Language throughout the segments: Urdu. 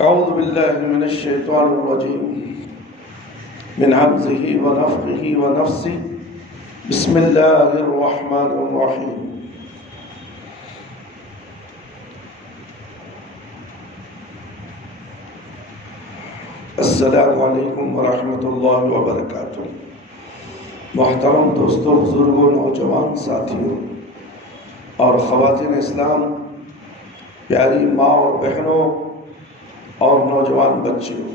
أعوذ بالله من الشيطان الرجيم من همزه ونفخه ونفسه بسم الله الرحمن الرحيم السلام علیکم ورحمۃ اللہ وبرکاتہ۔ محترم دوستوں، بزرگوں، نوجوان ساتھیوں اور خواتین اسلام، پیاری ماں اور بہنوں اور نوجوان بچیوں،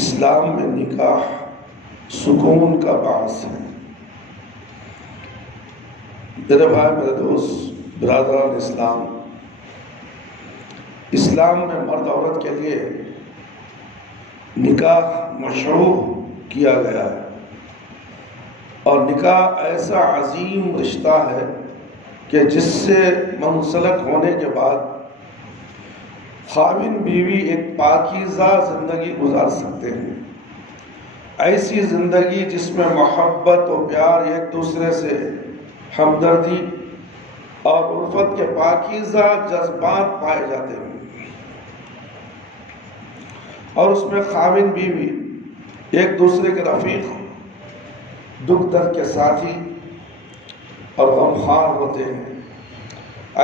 اسلام میں نکاح سکون کا باعث ہے۔ میرے بھائی، میرے دوست، برادران اسلام، اسلام میں مرد عورت کے لیے نکاح مشروع کیا گیا ہے، اور نکاح ایسا عظیم رشتہ ہے کہ جس سے منسلک ہونے کے بعد خاوند بیوی ایک پاکیزہ زندگی گزار سکتے ہیں۔ ایسی زندگی جس میں محبت و پیار، ایک دوسرے سے ہمدردی اور الفت کے پاکیزہ جذبات پائے جاتے ہیں، اور اس میں خاوند بیوی ایک دوسرے کے رفیق، دکھ درد کے ساتھی اور غمخوار ہوتے ہیں۔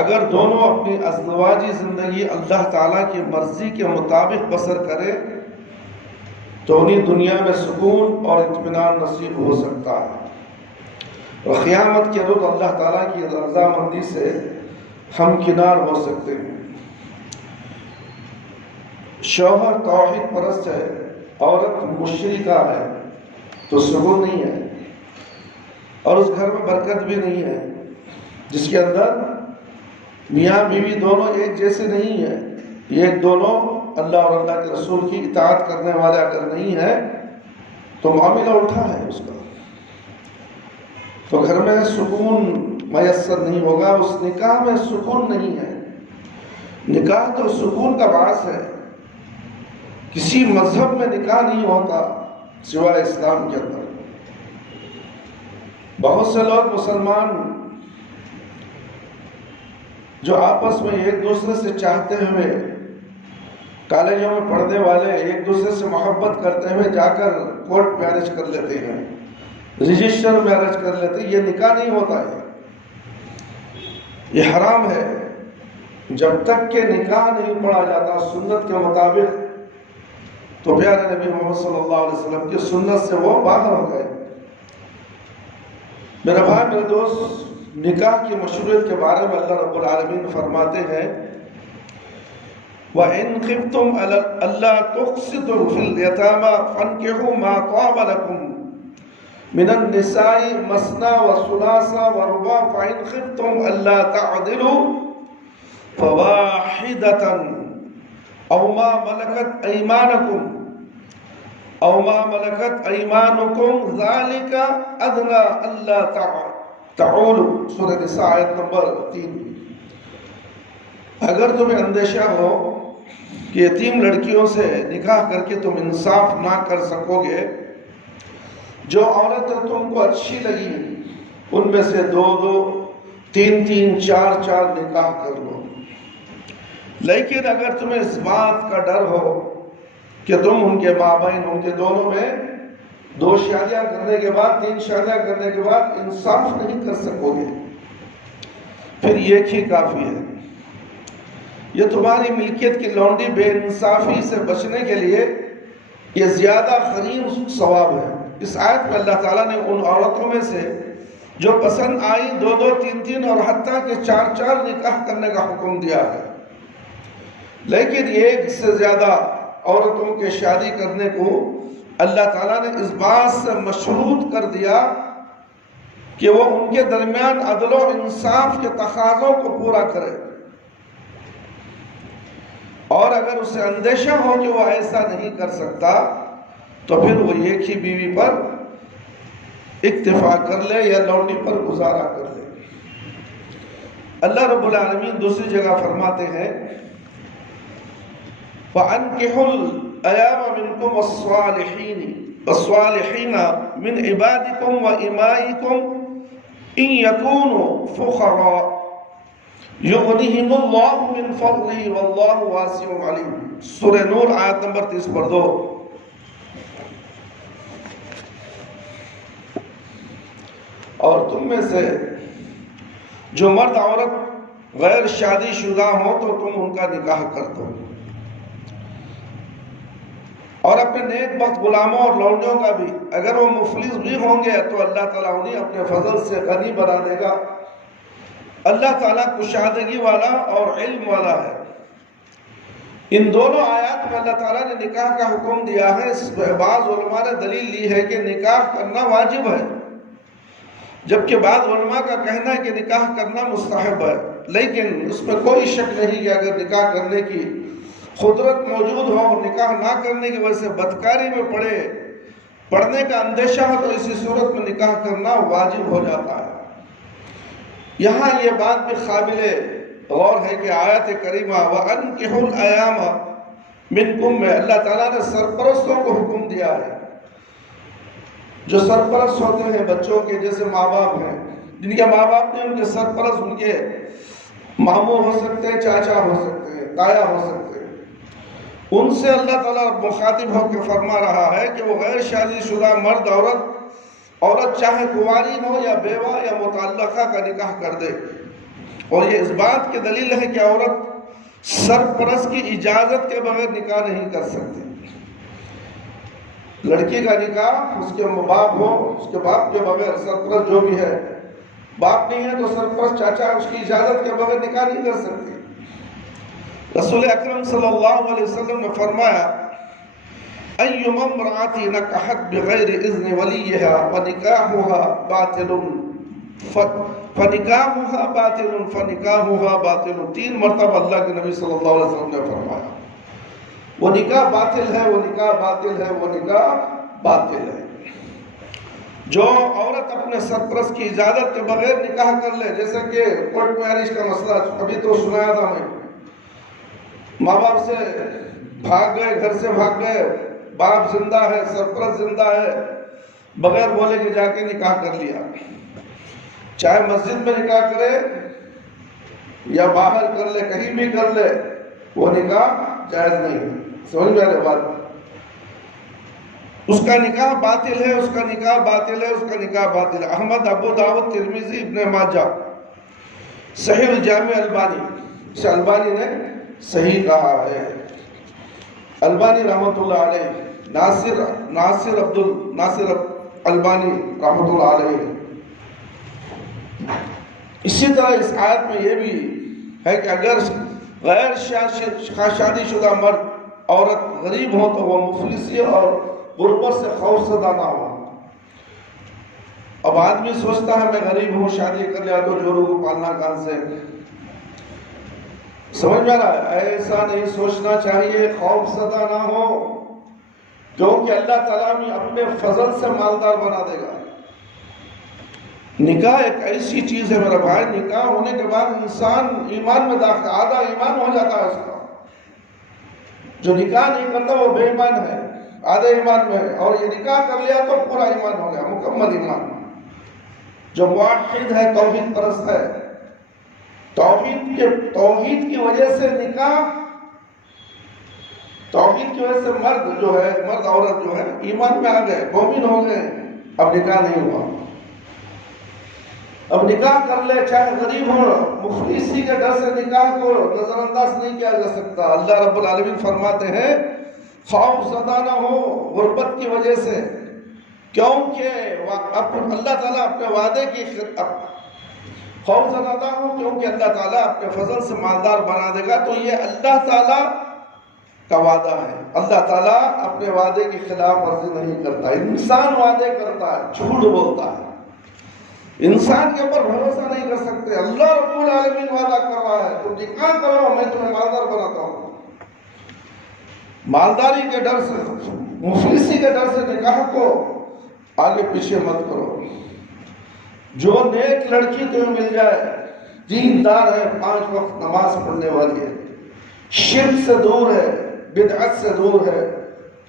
اگر دونوں اپنی ازدواجی زندگی اللہ تعالیٰ کی مرضی کے مطابق بسر کرے تو انہیں دنیا میں سکون اور اطمینان نصیب ہو سکتا ہے، اور قیامت کے روز اللہ تعالیٰ کی رضامندی سے ہمکنار ہو سکتے ہیں۔ شوہر توحید پرست ہے، عورت مشرکہ ہے، تو سکون نہیں ہے، اور اس گھر میں برکت بھی نہیں ہے جس کے اندر میاں بیوی دونوں ایک جیسے نہیں ہیں۔ یہ دونوں اللہ اور اللہ کے رسول کی اطاعت کرنے والے اگر نہیں ہے تو معاملہ اٹھا ہے اس کا، تو گھر میں سکون میسر نہیں ہوگا۔ اس نکاح میں سکون نہیں ہے۔ نکاح تو سکون کا باعث ہے۔ کسی مذہب میں نکاح نہیں ہوتا سوائے اسلام کے اندر۔ بہت سے لوگ مسلمان جو آپس میں ایک دوسرے سے چاہتے ہوئے، کالجوں میں پڑھنے والے ایک دوسرے سے محبت کرتے ہوئے جا کر کورٹ میرج کر لیتے ہیں، رجسٹر میرج کر لیتے ہیں۔ یہ نکاح نہیں ہوتا ہے، یہ حرام ہے۔ جب تک کہ نکاح نہیں پڑھا جاتا سنت کے مطابق تو پیارے نبی محمد صلی اللہ علیہ وسلم کی سنت سے وہ باہر ہو گئے۔ میرے بھائی، میرے دوست، نکاح کی مشروعیت کے بارے میں اللہ رب العالمین فرماتے ہیں وَإِنْ خِفْتُمْ أَلَّا تُقْسِطُوا فِي الْيَتَامَى فَانكِحُوا مَا طَابَ لَكُم مِنَ النِّسَاءِ مَثْنَىٰ وَثُلَاثَ وَرُبَاعَ فَإِنْ خِفْتُمْ أَلَّا تَعْدِلُوا فَوَاحِدَةً أَوْ مَا مَلَكَتْ أَيْمَانُكُمْ ذَلِكَ أَدْنَىٰ أَلَّا تعولوا، سورہ نساء آیت نمبر 3۔ اگر تمہیں اندیشہ ہو کہ یتیم لڑکیوں سے نکاح کر کے تم انصاف نہ کر سکو گے، جو عورتیں تم کو اچھی لگی ان میں سے 2-2، 3-3، 4-4 نکاح کر لو۔ لیکن اگر تمہیں اس بات کا ڈر ہو کہ تم ان کے مابین، ان کے دونوں میں 2 شادیاں کرنے کے بعد، 3 شادیاں کرنے کے بعد انصاف نہیں کر سکو گے، پھر ایک ہی کافی ہے۔ یہ تمہاری ملکیت کی لونڈی بے انصافی سے بچنے کے لیے یہ زیادہ قریب ثواب ہے۔ اس آیت میں اللہ تعالیٰ نے ان عورتوں میں سے جو پسند آئی 2-2، 3-3 اور حتیٰ کہ 4-4 نکاح کرنے کا حکم دیا ہے، لیکن ایک سے زیادہ عورتوں کے شادی کرنے کو اللہ تعالیٰ نے اس بات سے مشروط کر دیا کہ وہ ان کے درمیان عدل و انصاف کے تقاضوں کو پورا کرے، اور اگر اسے اندیشہ ہو کہ وہ ایسا نہیں کر سکتا تو پھر وہ ایک ہی بیوی پر اکتفا کر لے یا لونڈی پر گزارا کر لے۔ اللہ رب العالمین دوسری جگہ فرماتے ہیں وَأَنكِحُوا الْأَيَامَ مِنْكُمْ وَالصَّالِحِينَ مِنْ عِبَادِكُمْ وَإِمَائِكُمْ إِنْ يَكُونُوا فُقَرَاءَ یغنیہم اللہ من فضلہ واللہ واسع علیم، سورہ نور آیت نمبر 30 پر 2۔ اور تم میں سے جو مرد عورت غیر شادی شدہ ہو تو تم ان کا نکاح کر دو، اور اپنے نیک بخت غلاموں اور لونڈیوں کا بھی، اگر وہ مفلس بھی ہوں گے تو اللہ تعالیٰ انہیں اپنے فضل سے غنی بنا دے گا۔ اللہ تعالیٰ کشادگی والا اور علم والا ہے۔ ان دونوں آیات میں اللہ تعالیٰ نے نکاح کا حکم دیا ہے۔ اس میں بعض علماء نے دلیل لی ہے کہ نکاح کرنا واجب ہے، جبکہ بعض علماء کا کہنا ہے کہ نکاح کرنا مستحب ہے، لیکن اس میں کوئی شک نہیں کہ اگر نکاح کرنے کی قدرت موجود ہو اور نکاح نہ کرنے کی وجہ سے بدکاری میں پڑنے کا اندیشہ ہو تو اسی صورت میں نکاح کرنا واجب ہو جاتا ہے۔ یہاں یہ بات بھی قابل غور ہے کہ آیت کریمہ وَأَنْكِحُوا الْأَيَامَ مِنْكُمْ میں اللہ تعالیٰ نے سرپرستوں کو حکم دیا ہے۔ جو سرپرست ہوتے ہیں بچوں کے، جیسے ماں باپ ہیں، جن کے ماں باپ نے ان کے سرپرست ان کے ماموں ہو سکتے ہیں، چاچا ہو سکتے ہیں، تایا ہو سکتے ہیں، ان سے اللہ تعالیٰ مخاطب ہو کے فرما رہا ہے کہ وہ غیر شادی شدہ مرد عورت چاہے کنواری ہو یا بیوہ یا متعلقہ کا نکاح کر دے، اور یہ اس بات کی دلیل ہے کہ عورت سرپرست کی اجازت کے بغیر نکاح نہیں کر سکتی۔ لڑکی کا نکاح اس کے باپ ہو، اس کے باپ کے بغیر، سرپرست جو بھی ہے، باپ نہیں ہے تو سرپرست چاچا اس کی اجازت کے بغیر نکاح نہیں کر سکتی۔ رسول اکرم صلی اللہ علیہ وسلم نے فرمایا ایما امرأۃ نکحت بغیر اذن ولیہا فنکاحها باطل فنکاحها باطل۔ 3 مرتبہ اللہ کے نبی صلی اللہ علیہ وسلم نے فرمایا وہ نکاح باطل ہے، وہ نکاح باطل ہے، وہ نکاح باطل ہے۔ جو عورت اپنے سرپرست کی اجازت کے بغیر نکاح کر لے، جیسے کہ کورٹ میرج کا مسئلہ ابھی تو سنایا تھا میں، ماں باپ سے بھاگ گئے، گھر سے بھاگ گئے، باپ زندہ ہے، سرپرست زندہ ہے، بغیر بولے کہ جا کے نکاح کر لیا، چاہے مسجد میں نکاح کرے یا باہر کر لے، کہیں بھی کر لے، وہ نکاح جائز نہیں ہے۔ سمجھ میں آ رہی بات؟ اس کا نکاح باطل ہے، اس کا نکاح باطل ہے، اس کا نکاح باطل ہے۔ احمد، ابو داؤد، ترمذی، ابن ماجہ، صحیح الجامع البانی، اسے البانی نے صحیح کہا ہے۔ البانی رحمۃ اللہ علیہ، ناصر البانی رحمۃ اللہ علیہ۔ اسی طرح اس آیت میں یہ بھی ہے کہ اگر غیر شادی شدہ مرد عورت غریب ہو تو وہ مفلسی اور غربت سے خوف زدہ نہ ہو۔ اب آدمی سوچتا ہے میں غریب ہوں، شادی کر لیا تو جوروں کو پالنا کہاں سے؟ سمجھ میں رہا ہے؟ ایسا نہیں سوچنا چاہیے، خوف زدہ نہ ہو، کیونکہ اللہ تعالیٰ بھی اپنے فضل سے مالدار بنا دے گا۔ نکاح ایک ایسی چیز ہے میرا بھائی، نکاح ہونے کے بعد انسان ایمان میں داخل، آدھا ایمان ہو جاتا ہے اس کا۔ جو نکاح نہیں کرتا وہ بے ایمان ہے، آدھے ایمان میں ہے، اور یہ نکاح کر لیا تو پورا ایمان ہو گیا، مکمل ایمان۔ جو موحد ہے، توحید پرست ہے، توحید کی وجہ سے نکاح، توحید کی وجہ سے مرد جو ہے، مرد عورت جو ہے ایمان میں آ گئے، مومن ہو گئے، اب نکاح نہیں ہوا۔ اب نکاح کر لے چاہے غریب ہو، مفلسی کے ڈر سے نکاح کو نظر انداز نہیں کیا جا سکتا۔ اللہ رب العالمین فرماتے ہیں خوف زدہ نہ ہو غربت کی وجہ سے، کیونکہ اللہ تعالیٰ اپنے وعدے کی خوف زدہ نہ ہو کیونکہ اللہ تعالیٰ اپنے فضل سے مالدار بنا دے گا۔ تو یہ اللہ تعالیٰ کا وعدہ ہے، اللہ تعالیٰ اپنے وعدے کی خلاف ورزی نہیں کرتا۔ انسان وعدے کرتا ہے، جھوٹ بولتا ہے، انسان کے اوپر بھروسہ نہیں کر سکتے۔ اللہ رب العالمین وعدہ کر رہا ہے تم نکاح کرو، میں تمہیں مالدار بناتا ہوں۔ مالداری کے ڈر سے، مفلسی کے ڈر سے نکاح کو آگے پیچھے مت کرو۔ جو نیک لڑکی تمہیں مل جائے، دیندار ہے، 5 وقت نماز پڑھنے والی ہے، شرک سے دور ہے، بدعت سے دور ہے،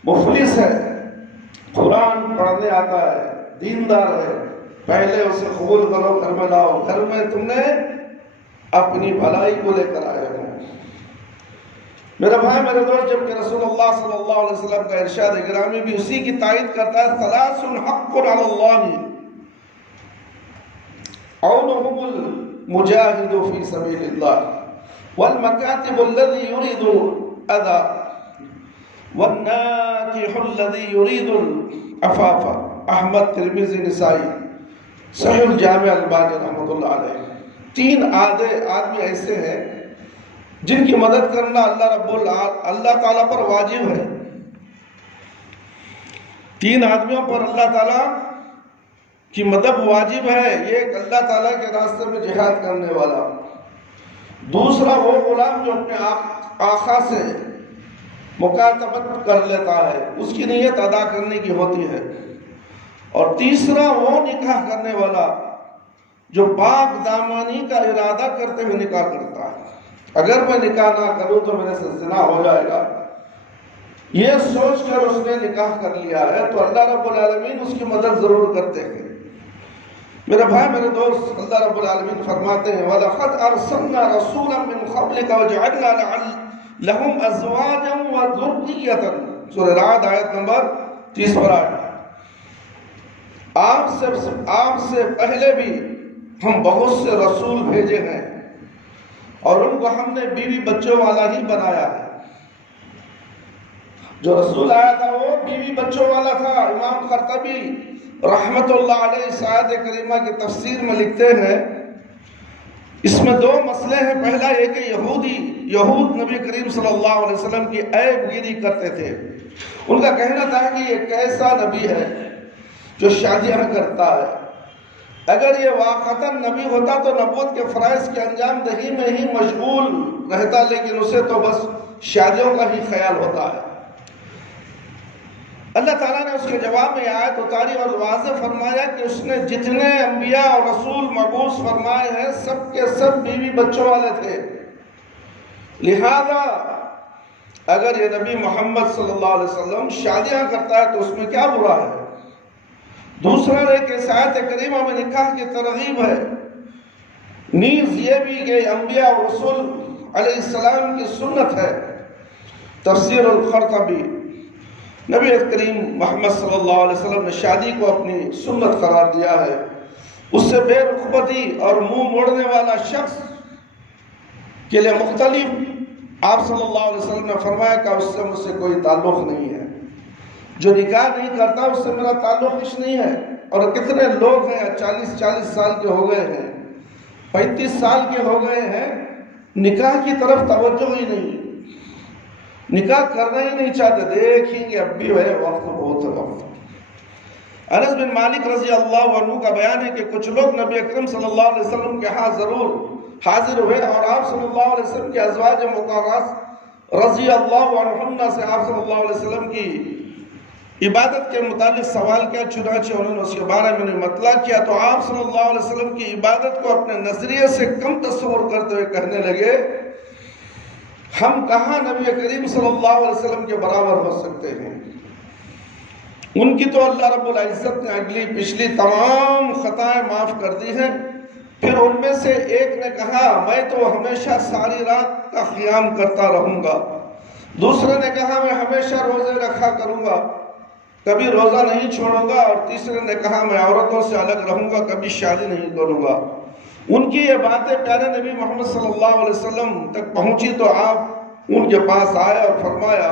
مفلس ہے، قرآن پڑھنے آتا ہے، دیندار ہے، پہلے اسے قبول کرو، گھر میں لاؤ۔ گھر میں تم نے اپنی بھلائی کو لے کر آئے ہوں۔ میرے بھائی میرے دوست، جبکہ رسول اللہ صلی اللہ علیہ وسلم کا ارشاد گرامی بھی اسی کی تائید کرتا ہے، ثلاث حق علی اللہ عونهم المجاہد فی سبیل اللہ والمکاتب الذی یرید الاذى والناکح الذی یرید العفاف۔ احمد، ترمذی، نسائی، صحیح الجامع البانی رحمۃ اللہ علیہ۔ تین آدمی ایسے ہیں جن کی مدد کرنا اللہ تعالیٰ پر واجب ہے۔ تین آدمیوں پر اللہ تعالیٰ کی مدد واجب ہے۔ ایک اللہ تعالیٰ کے راستے میں جہاد کرنے والا، دوسرا وہ غلام جو اپنے آقا سے مکاتبت کر لیتا ہے، اس کی نیت ادا کرنے کی ہوتی ہے، اور تیسرا وہ نکاح کرنے والا جو پاک دامانی کا ارادہ کرتے ہوئے نکاح کرتا ہے۔ اگر میں نکاح نہ کروں تو میرے سے زنا ہو جائے گا، یہ سوچ کر اس نے نکاح کر لیا ہے، تو اللہ رب العالمین اس کی مدد ضرور کرتے ہیں۔ میرے بھائی میرے دوست، اللہ رب العالمین فرماتے ہیں وَلَقَدْ أَرْسَلْنَا رَسُولًا مِّن قَبْلِكَ وَجَعَلْنَا لَهُمْ أَزْوَاجًا وَذُرِّيَّةً۔ سورہ رعد آیت نمبر 30 پر آئے۔ آپ سے پہلے بھی ہم بہت سے رسول بھیجے ہیں، اور ان کو ہم نے بیوی بچوں والا ہی بنایا ہے۔ جو رسول آیا تھا وہ بیوی بچوں والا تھا۔ امام قرطبی رحمت اللہ علیہ اس آیت کریمہ کی تفسیر میں لکھتے ہیں، اس میں دو مسئلے ہیں۔ پہلا یہ کہ یہود نبی کریم صلی اللہ علیہ وسلم کی عیب گیری کرتے تھے۔ ان کا کہنا تھا کہ یہ کیسا نبی ہے جو شادیاں کرتا ہے۔ اگر یہ واقعتاً نبی ہوتا تو نبوت کے فرائض کے انجام دہی میں ہی مشغول رہتا، لیکن اسے تو بس شادیوں کا ہی خیال ہوتا ہے۔ اللہ تعالیٰ نے اس کے جواب میں آیت اتاری اور واضح فرمایا کہ اس نے جتنے انبیاء اور رسول مبعوث فرمائے ہیں سب کے سب بیوی بچوں والے تھے، لہذا اگر یہ نبی محمد صلی اللہ علیہ وسلم شادیاں کرتا ہے تو اس میں کیا برا ہے۔ دوسرا ایک اس آیت کریمہ میں نکاح کی ترغیب ہے، نیز یہ بھی کہ انبیاء اور رسول علیہ السلام کی سنت ہے۔ تفسیر القرطبی، نبی کریم محمد صلی اللہ علیہ وسلم نے شادی کو اپنی سنت قرار دیا ہے۔ اس سے بے رغبتی اور منہ موڑنے والا شخص کے لیے مختلف آپ صلی اللہ علیہ وسلم نے فرمایا کہ اس سے مجھ سے کوئی تعلق نہیں ہے۔ جو نکاح نہیں کرتا اس سے میرا تعلق کچھ نہیں ہے۔ اور کتنے لوگ ہیں 40 سال کے ہو گئے ہیں، 35 سال کے ہو گئے ہیں، نکاح کی طرف توجہ ہی نہیں، نکاح کرنا ہی نہیں چاہتے۔ دیکھیں گے اب بھی ہے وقت بہت وقت۔ انس بن مالک رضی اللہ عنہ کا بیان ہے کہ کچھ لوگ نبی اکرم صلی اللہ علیہ وسلم کے ہاں ضرور حاضر ہوئے، اور آپ صلی اللہ علیہ وسلم کے ازواج مطہرات رضی اللہ عنہن سے آپ صلی اللہ علیہ وسلم کی عبادت کے متعلق سوال کیا، چنانچہ انہوں نے اس کے بارے میں مطلع کیا تو آپ صلی اللہ علیہ وسلم کی عبادت کو اپنے نظریے سے کم تصور کرتے ہوئے کہنے لگے، ہم کہاں نبی کریم صلی اللہ علیہ وسلم کے برابر ہو سکتے ہیں۔ ان کی تو اللہ رب العزت نے اگلی پچھلی تمام خطائیں معاف کر دی ہیں۔ پھر ان میں سے ایک نے کہا، میں تو ہمیشہ ساری رات کا قیام کرتا رہوں گا۔ دوسرے نے کہا، میں ہمیشہ روزے رکھا کروں گا، کبھی روزہ نہیں چھوڑوں گا۔ اور تیسرے نے کہا، میں عورتوں سے الگ رہوں گا، کبھی شادی نہیں کروں گا۔ ان کی یہ باتیں پیارے نبی محمد صلی اللہ علیہ وسلم تک پہنچی تو آپ ان کے پاس آئے اور فرمایا،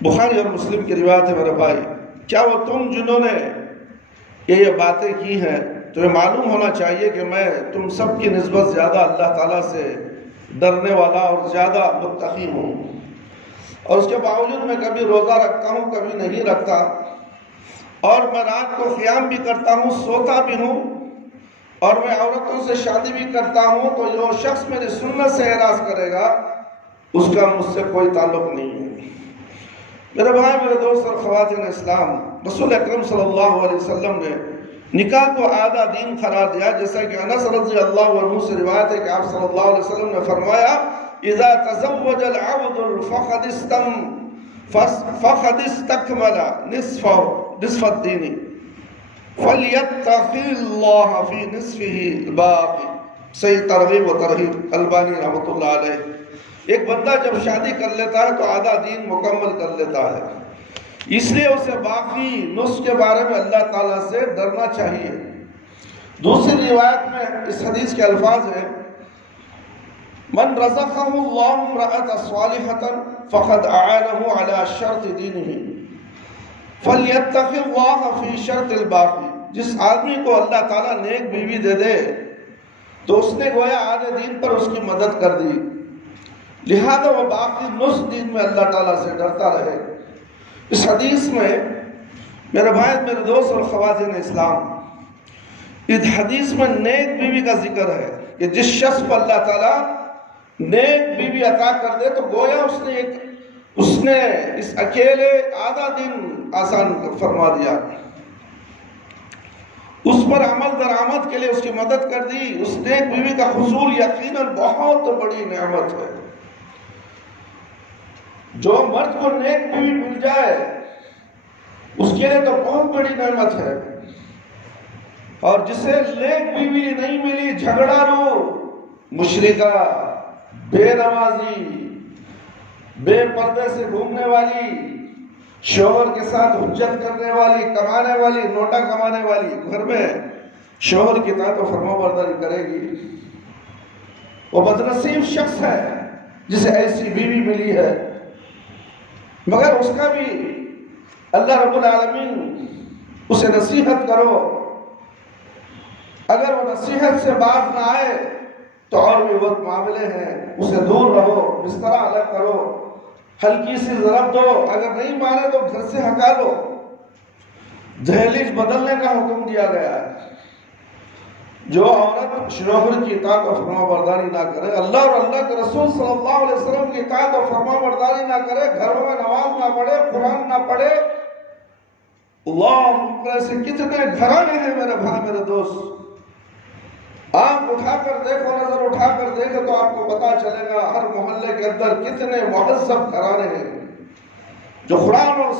بخاری اور مسلم کی روایت ہے میرے بھائی، کیا وہ تم جنہوں نے یہ باتیں کی ہیں، تمہیں معلوم ہونا چاہیے کہ میں تم سب کی نسبت زیادہ اللہ تعالیٰ سے ڈرنے والا اور زیادہ متقی ہوں، اور اس کے باوجود میں کبھی روزہ رکھتا ہوں کبھی نہیں رکھتا، اور میں رات کو قیام بھی کرتا ہوں، سوتا بھی ہوں، اور میں عورتوں سے شادی بھی کرتا ہوں۔ تو جو شخص میری سنت سے اعراض کرے گا اس کا مجھ سے کوئی تعلق نہیں ہے۔ میرے بھائی میرے دوست اور خواتین اسلام، رسول اکرم صلی اللہ علیہ وسلم نے نکاح کو آدھا دین قرار دیا، جیسا کہ انس رضی اللہ عنہ سے روایت ہے کہ آپ صلی اللہ علیہ وسلم نے فرمایا، اذا تزوج العبد فقد استكمل نصف الدین، فَلْيَتَّقِ اللَّهَ فِي نِصْفِهِ الْبَاقِ۔ صحیح ترغیب و ترہیب البانی رحمۃ اللہ علیہ۔ ایک بندہ جب شادی کر لیتا ہے تو آدھا دین مکمل کر لیتا ہے، اس لیے اسے باقی نصف کے بارے میں اللہ تعالیٰ سے ڈرنا چاہیے۔ دوسری روایت میں اس حدیث کے الفاظ ہیں، من رزقہ اللہ امرأۃ صالحۃ فقد اعانہ علی شرط دینہ فلیتق اللہ فی شرط الباقی۔ جس آدمی کو اللہ تعالیٰ نیک بیوی دے دے تو اس نے گویا آدھے دین پر اس کی مدد کر دی، لہذا وہ باقی نصف دین میں اللہ تعالیٰ سے ڈرتا رہے۔ اس حدیث میں میرے بھائی، میرے دوست اور خواتین اسلام، اس حدیث میں نیک بیوی کا ذکر ہے کہ جس شخص کو اللہ تعالیٰ نیک بیوی عطا کر دے تو گویا اس نے اس اکیلے آدھا دن آسان فرما دیا، اس پر عمل درآمد کے لیے اس کی مدد کر دی۔ اس نیک بیوی کا حصول یقیناً بہت بڑی نعمت ہے۔ جو مرد کو نیک بیوی مل جائے اس کے لیے تو بہت بڑی نعمت ہے، اور جسے نیک بیوی نہیں ملی، جھگڑالو، مشرکہ، بے نمازی، بے پردے سے گھومنے والی، شوہر کے ساتھ حجت کرنے والی، کمانے والی، نوٹا کمانے والی، گھر میں شوہر کی اطاعت و فرما برداری کرے گی، وہ بدنصیب شخص ہے جسے ایسی بیوی ملی ہے۔ مگر اس کا بھی اللہ رب العالمین اسے نصیحت کرو، اگر وہ نصیحت سے باز نہ آئے تو اور بھی وقت معاملے ہیں، اسے دور رہو، بستر الگ کرو، ہلکی سی ضرب دو، اگر نہیں مانے تو گھر سے ہٹا دو، دہلیز بدلنے کا حکم دیا گیا ہے۔ جو عورت شوہر کی اطاعت و فرما برداری نہ کرے، اللہ اور اللہ کے رسول صلی اللہ علیہ وسلم کی اطاعت و فرما برداری نہ کرے، گھروں میں نماز نہ پڑھے، قرآن نہ پڑھے، اللہ ایسے کتنے گھرانے ہیں میرے بھائی، میرے دوست، آنکھ اٹھا کر دیکھو، نظر اٹھا کر دیکھو تو آپ کو پتا چلے گا ہر محلے کے اندر کتنے مہذب گھرانے ہیں جو قرآن اور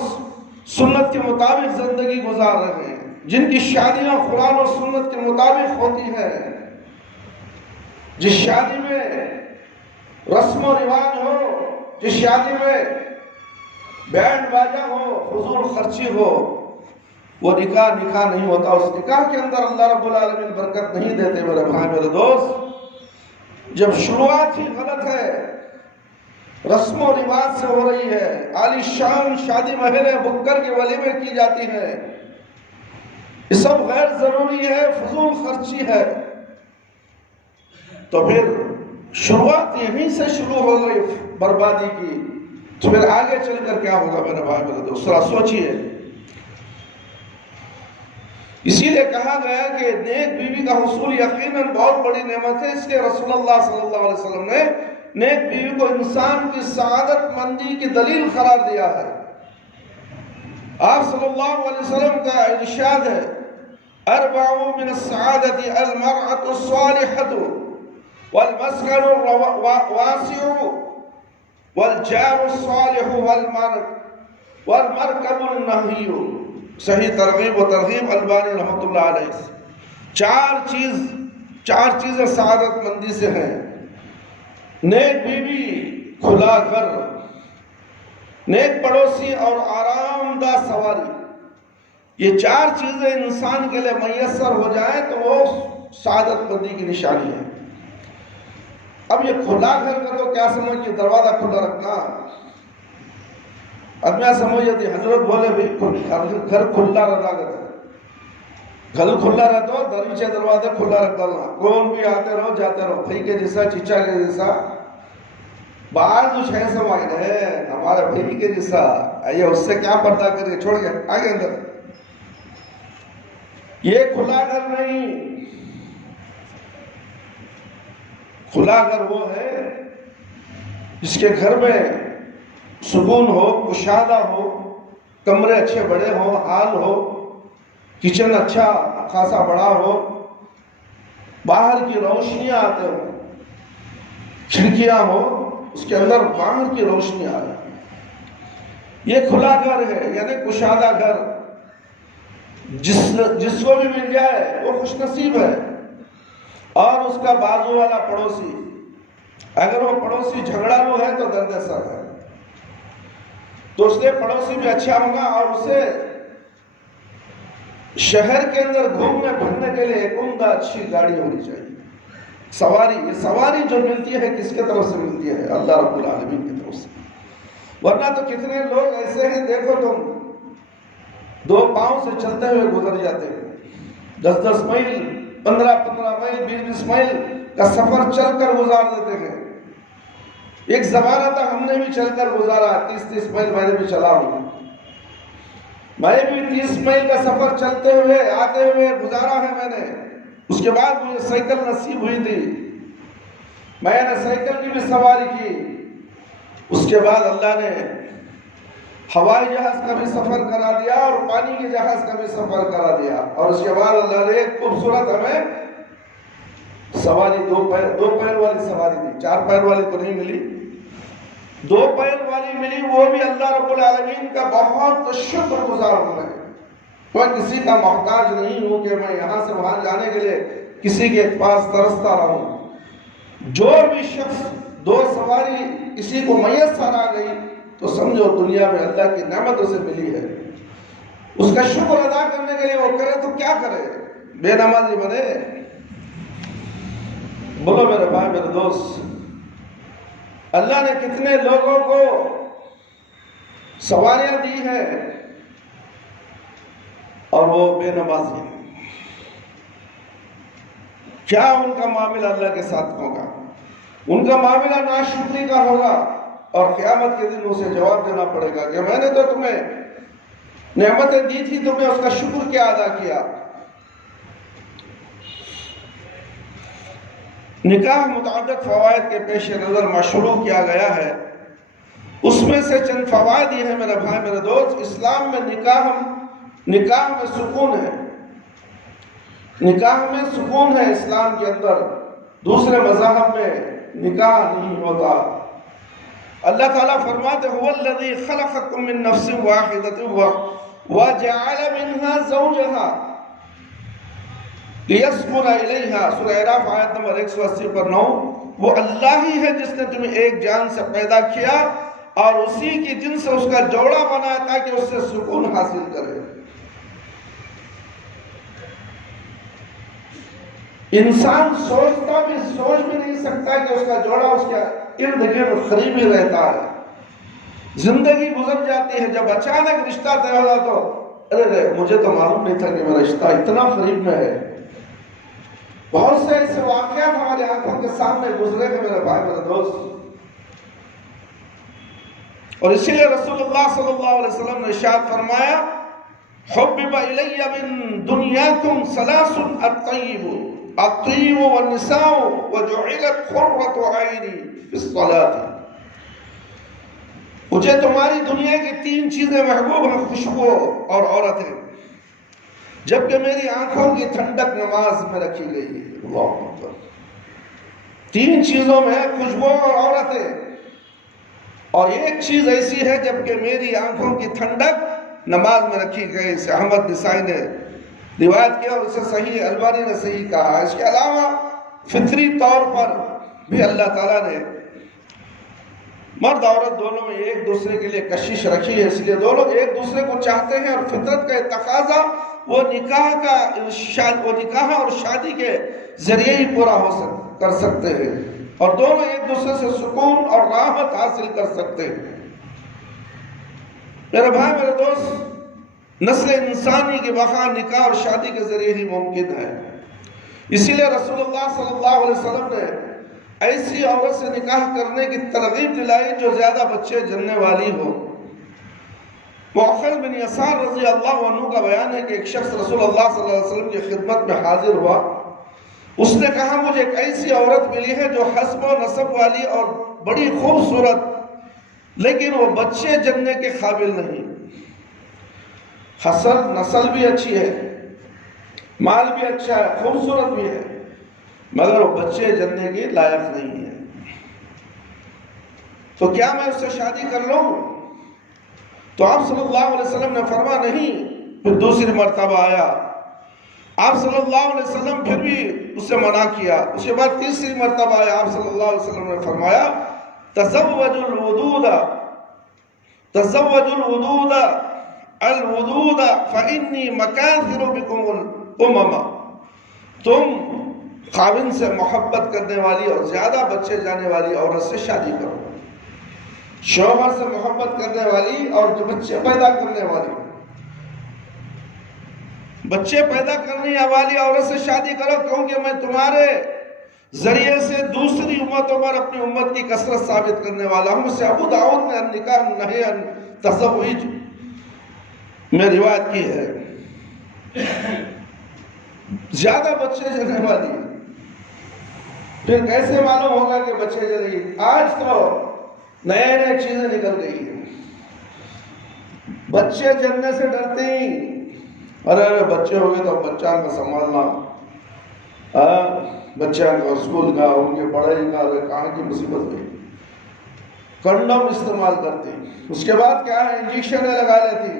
سنت کے مطابق زندگی گزار رہے ہیں، جن کی شادیاں قرآن اور سنت کے مطابق ہوتی ہیں، جس شادی میں رسم و رواج ہو، جس شادی میں بینڈ باجا ہو، فضول خرچی ہو، وہ نکاح نہیں ہوتا۔ اس نکاح کے اندر اللہ رب العالمین برکت نہیں دیتے میرے بھائی، میرے دوست۔ جب شروعات ہی غلط ہے، رسم و رواج سے ہو رہی ہے، عالی شان شادی محل بک کر کے ولیمے کی جاتی ہیں، یہ سب غیر ضروری ہے، فضول خرچی ہے، تو پھر شروعات یہیں سے شروع ہو گئی بربادی کی، تو پھر آگے چل کر کیا ہوگا میرے بھائی، میرے دوست؟ ذرا سوچئے۔ اسی لیے کہا گیا کہ نیک بیوی کا حصول یقیناً بہت بڑی نعمت ہے، اس لیے رسول اللہ صلی اللہ علیہ وسلم نے نیک بیوی کو انسان کی سعادت مندی کی دلیل قرار دیا ہے۔ آپ صلی اللہ علیہ وسلم کا ارشاد ہے، اربع من السعادت المرأة الصالحة والمسكن الواسع والجار الصالح والمركب النهي۔ صحیح ترغیب و ترغیب البانی رحمۃ اللہ علیہ۔ چار چیزیں سعادت مندی سے ہیں: نیک بیوی، کھلا گھر، نیک پڑوسی اور آرام دہ سواری۔ یہ چار چیزیں انسان کے لیے میسر ہو جائیں تو وہ سعادت مندی کی نشانی ہے۔ اب یہ کھلا گھر کا تو کیا سمجھے دروازہ کھلا رکھنا، اب میں سمجھے تھی حضرت بولے بھی گھر کھلا رکھا کرتا، گھر کھلا رہتا ہو، دریچے دروازے کھلا رکھ ڈالنا، کون بھی آتے رہو جاتے رہو، بھائی کے جیسا چچا کے جیسا، بعض کچھ ایسا مانگ ہے ہمارے بھائی کے جیسا، آئیے اس سے کیا پردہ کرے، چھوڑ گئے آگے اندر۔ یہ کھلا گھر نہیں، کھلا گھر وہ ہے جس کے گھر میں سکون ہو، کشادہ ہو، کمرے اچھے بڑے ہو، ہال ہو، کچن اچھا خاصا بڑا ہو، باہر کی روشنیاں آتے ہو، کھڑکیاں ہو، اس کے اندر باہر کی روشنی آ رہی، یہ کھلا گھر ہے، یعنی کشادہ گھر۔ جس کو بھی مل جائے وہ خوش نصیب ہے. اور اس کا بازو والا پڑوسی، اگر وہ پڑوسی جھگڑالو ہے تو درد سر ہے. تو اس لیے پڑوسی بھی اچھا ہوگا، اور اسے شہر کے اندر گھومنے پھرنے کے لیے ایک عمدہ اچھی گاڑی ہونی چاہیے. سواری، یہ سواری جو ملتی ہے کس کے طرف سے ملتی ہے؟ اللہ رب العالمین کی طرف سے. ورنہ تو کتنے لوگ ایسے ہیں، دیکھو تم 2 پاؤں سے چلتے ہوئے گزر جاتے ہیں، 10 میل، 15 میل، 20 میل کا سفر چل کر گزار دیتے ہیں. ایک زمانہ تھا ہم نے بھی چل کر گزارا، 30 میل میں نے بھی چلا ہوں. میں بھی 30 میل کا سفر چلتے ہوئے آتے ہوئے گزارا ہے میں نے. اس کے بعد مجھے سائیکل نصیب ہوئی تھی، میں نے سائیکل کی بھی سواری کی. اس کے بعد اللہ نے ہوائی جہاز کا بھی سفر کرا دیا اور پانی کے جہاز کا بھی سفر کرا دیا. اور اس کے بعد اللہ نے ایک خوبصورت ہمیں سواری 2 پیر والی سواری دی. 4 پیر والی تو نہیں ملی، 2 پیر والی ملی. وہ بھی اللہ رب العالمین کا بہت شکر گزار ہوں. میں کسی کا محتاج نہیں ہوں کہ میں یہاں سے وہاں جانے کے لیے کسی کے پاس ترستا رہوں. جو بھی شخص 2 سواری کسی کو میسر آ گئی تو سمجھو دنیا میں اللہ کی نعمت اسے ملی ہے. اس کا شکر ادا کرنے کے لیے وہ کرے تو کیا کرے؟ بے نمازی بنے؟ بولو میرے بھائی، میرے دوست، اللہ نے کتنے لوگوں کو سواریاں دی ہیں اور وہ بے نمازی ہیں. کیا ان کا معاملہ اللہ کے ساتھ ہوگا؟ ان کا معاملہ ناشکری کا ہوگا، اور قیامت کے دن اسے جواب دینا پڑے گا کہ میں نے تو تمہیں نعمتیں دی تھی، تم نے اس کا شکر کیا ادا کیا؟ نکاح متعدد فوائد کے پیش نظر مشروع کیا گیا ہے. اس میں سے چند فوائد یہ ہیں میرے بھائی، میرے دوست. اسلام میں نکاح میں سکون ہے. نکاح میں سکون ہے اسلام کے اندر. دوسرے مذاہب میں نکاح نہیں ہوتا. اللہ تعالیٰ فرماتے هو الذی خلقکم من نفس واحدۃ وجعل منها زوجها لیسکن الیہا. سورہ اعراف آیت نمبر 180 پر 9. وہ اللہ ہی ہے جس نے تمہیں ایک جان سے پیدا کیا اور اسی کی جن سے اس کا جوڑا بنایا تاکہ اس سے سکون حاصل کرے. انسان سوچ بھی نہیں سکتا کہ اس کا جوڑا اس کے ارد گرد قریب ہی رہتا ہے. زندگی گزر جاتی ہے، جب اچانک رشتہ طے ہو جاتا تو ارے مجھے تو معلوم نہیں تھا کہ میرا رشتہ اتنا قریب میں ہے. بہت سے ایسے واقعات ہمارے آنکھوں کے سامنے گزرے ہیں میرے بھائی، میرے دوست. اور اسی لیے رسول اللہ صلی اللہ علیہ وسلم نے ارشاد فرمایا حبب الی من دنیاکم ثلاث الطیب والنساء وجعلت قرۃ عینی فی الصلاۃ. مجھے تمہاری دنیا کی 3 چیزیں محبوب ہیں، خوشبو اور عورتیں، جبکہ میری آنکھوں کی ٹھنڈک نماز میں رکھی گئی ہے. اللہ اکبر. 3 چیزوں میں خوشبو اور عورتیں، اور ایک چیز ایسی ہے جبکہ میری آنکھوں کی ٹھنڈک نماز میں رکھی گئی. سے احمد نسائی نے روایت کیا اور اسے صحیح البانی نے صحیح کہا. اس کے علاوہ فطری طور پر بھی اللہ تعالیٰ نے مرد عورت دونوں میں ایک دوسرے کے لیے کشش رکھی ہے. اس لیے دونوں ایک دوسرے کو چاہتے ہیں، اور فطرت کا تقاضا وہ نکاح اور شادی کے ذریعے ہی پورا کر سکتے ہیں، اور دونوں ایک دوسرے سے سکون اور راحت حاصل کر سکتے ہیں. میرے بھائی، میرے دوست، نسل انسانی کی بقا نکاح اور شادی کے ذریعے ہی ممکن ہے. اسی لیے رسول اللہ صلی اللہ علیہ وسلم نے ایسی عورت سے نکاح کرنے کی ترغیب دلائی جو زیادہ بچے جننے والی ہو. معقل بن یسار رضی اللہ عنہ کا بیان ہے کہ ایک شخص رسول اللہ صلی اللہ علیہ وسلم کی خدمت میں حاضر ہوا. اس نے کہا مجھے ایک ایسی عورت ملی ہے جو حسب و نسب والی اور بڑی خوبصورت، لیکن وہ بچے جننے کے قابل نہیں. حسب نسل بھی اچھی ہے، مال بھی اچھا ہے، خوبصورت بھی ہے، مگر وہ بچے جننے کے لائق نہیں ہے. تو کیا میں اس سے شادی کر لوں؟ تو آپ صلی اللہ علیہ وسلم نے فرمایا نہیں، پھر دوسری مرتبہ آیا، آپ صلی اللہ علیہ وسلم پھر بھی اسے منع کیا، اس کے بعد تیسری مرتبہ آیا، آپ صلی اللہ علیہ وسلم نے فرمایا تزوجوا الودود الودود فإنی مکاثر بکم الامم، تم خاوند سے محبت کرنے والی اور زیادہ بچے جانے والی عورت سے شادی کرو، شوہر سے محبت کرنے والی اور جو بچے پیدا کرنے والی، بچے پیدا کرنے والی عورت سے شادی کرو، کیونکہ میں تمہارے ذریعے سے دوسری امتوں پر اپنی امت کی کثرت ثابت کرنے والا ہوں۔ سے ابو داؤد نے نکاح نہی عن تزوج میں روایت کی ہے۔ زیادہ بچے جننے والی، پھر کیسے معلوم ہوگا کہ بچے جنے گی؟ آج تو نئے نئے چیزیں نکل گئی ہیں، بچے جننے سے ڈرتے ہی، ارے بچے ہو گئے تو بچہ کا سنبھالنا، بچہ کا اسکول کا، ان کے پڑھائی کا، کہاں کی مصیبت گئی۔ کنڈم استعمال کرتے، اس کے بعد کیا ہے، انجیکشن لگا لیتی،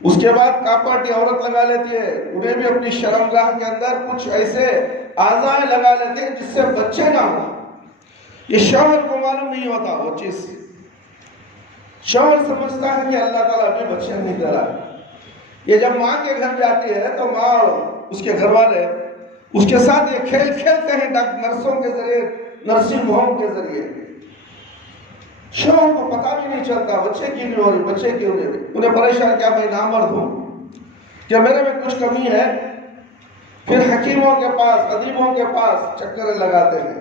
اس کے بعد کاپاٹی عورت لگا لیتی ہے، انہیں بھی اپنی شرمگاہ کے اندر کچھ ایسے اعضاء لگا لیتے ہیں جس سے بچے نہ ہوں۔ یہ شوہر کو معلوم نہیں ہوتا وہ چیز، شوہر سمجھتا ہے کہ اللہ تعالیٰ ابھی بچے نہیں دے رہا۔ یہ جب ماں کے گھر جاتی ہے تو ماں اور اس کے گھر والے اس کے ساتھ یہ کھیل کھیلتے ہیں نرسوں کے ذریعے، نرسنگ ہوم کے ذریعے، شوہر کو پتہ بھی نہیں چلتا بچے کیوں نہیں ہو رہی، بچے کیوں نہیں ہو رہی، انہیں پریشان، کیا میں نامرد ہوں، کیا میرے میں کچھ کمی ہے؟ پھر حکیموں کے پاس، ادیبوں کے پاس چکر لگاتے ہیں،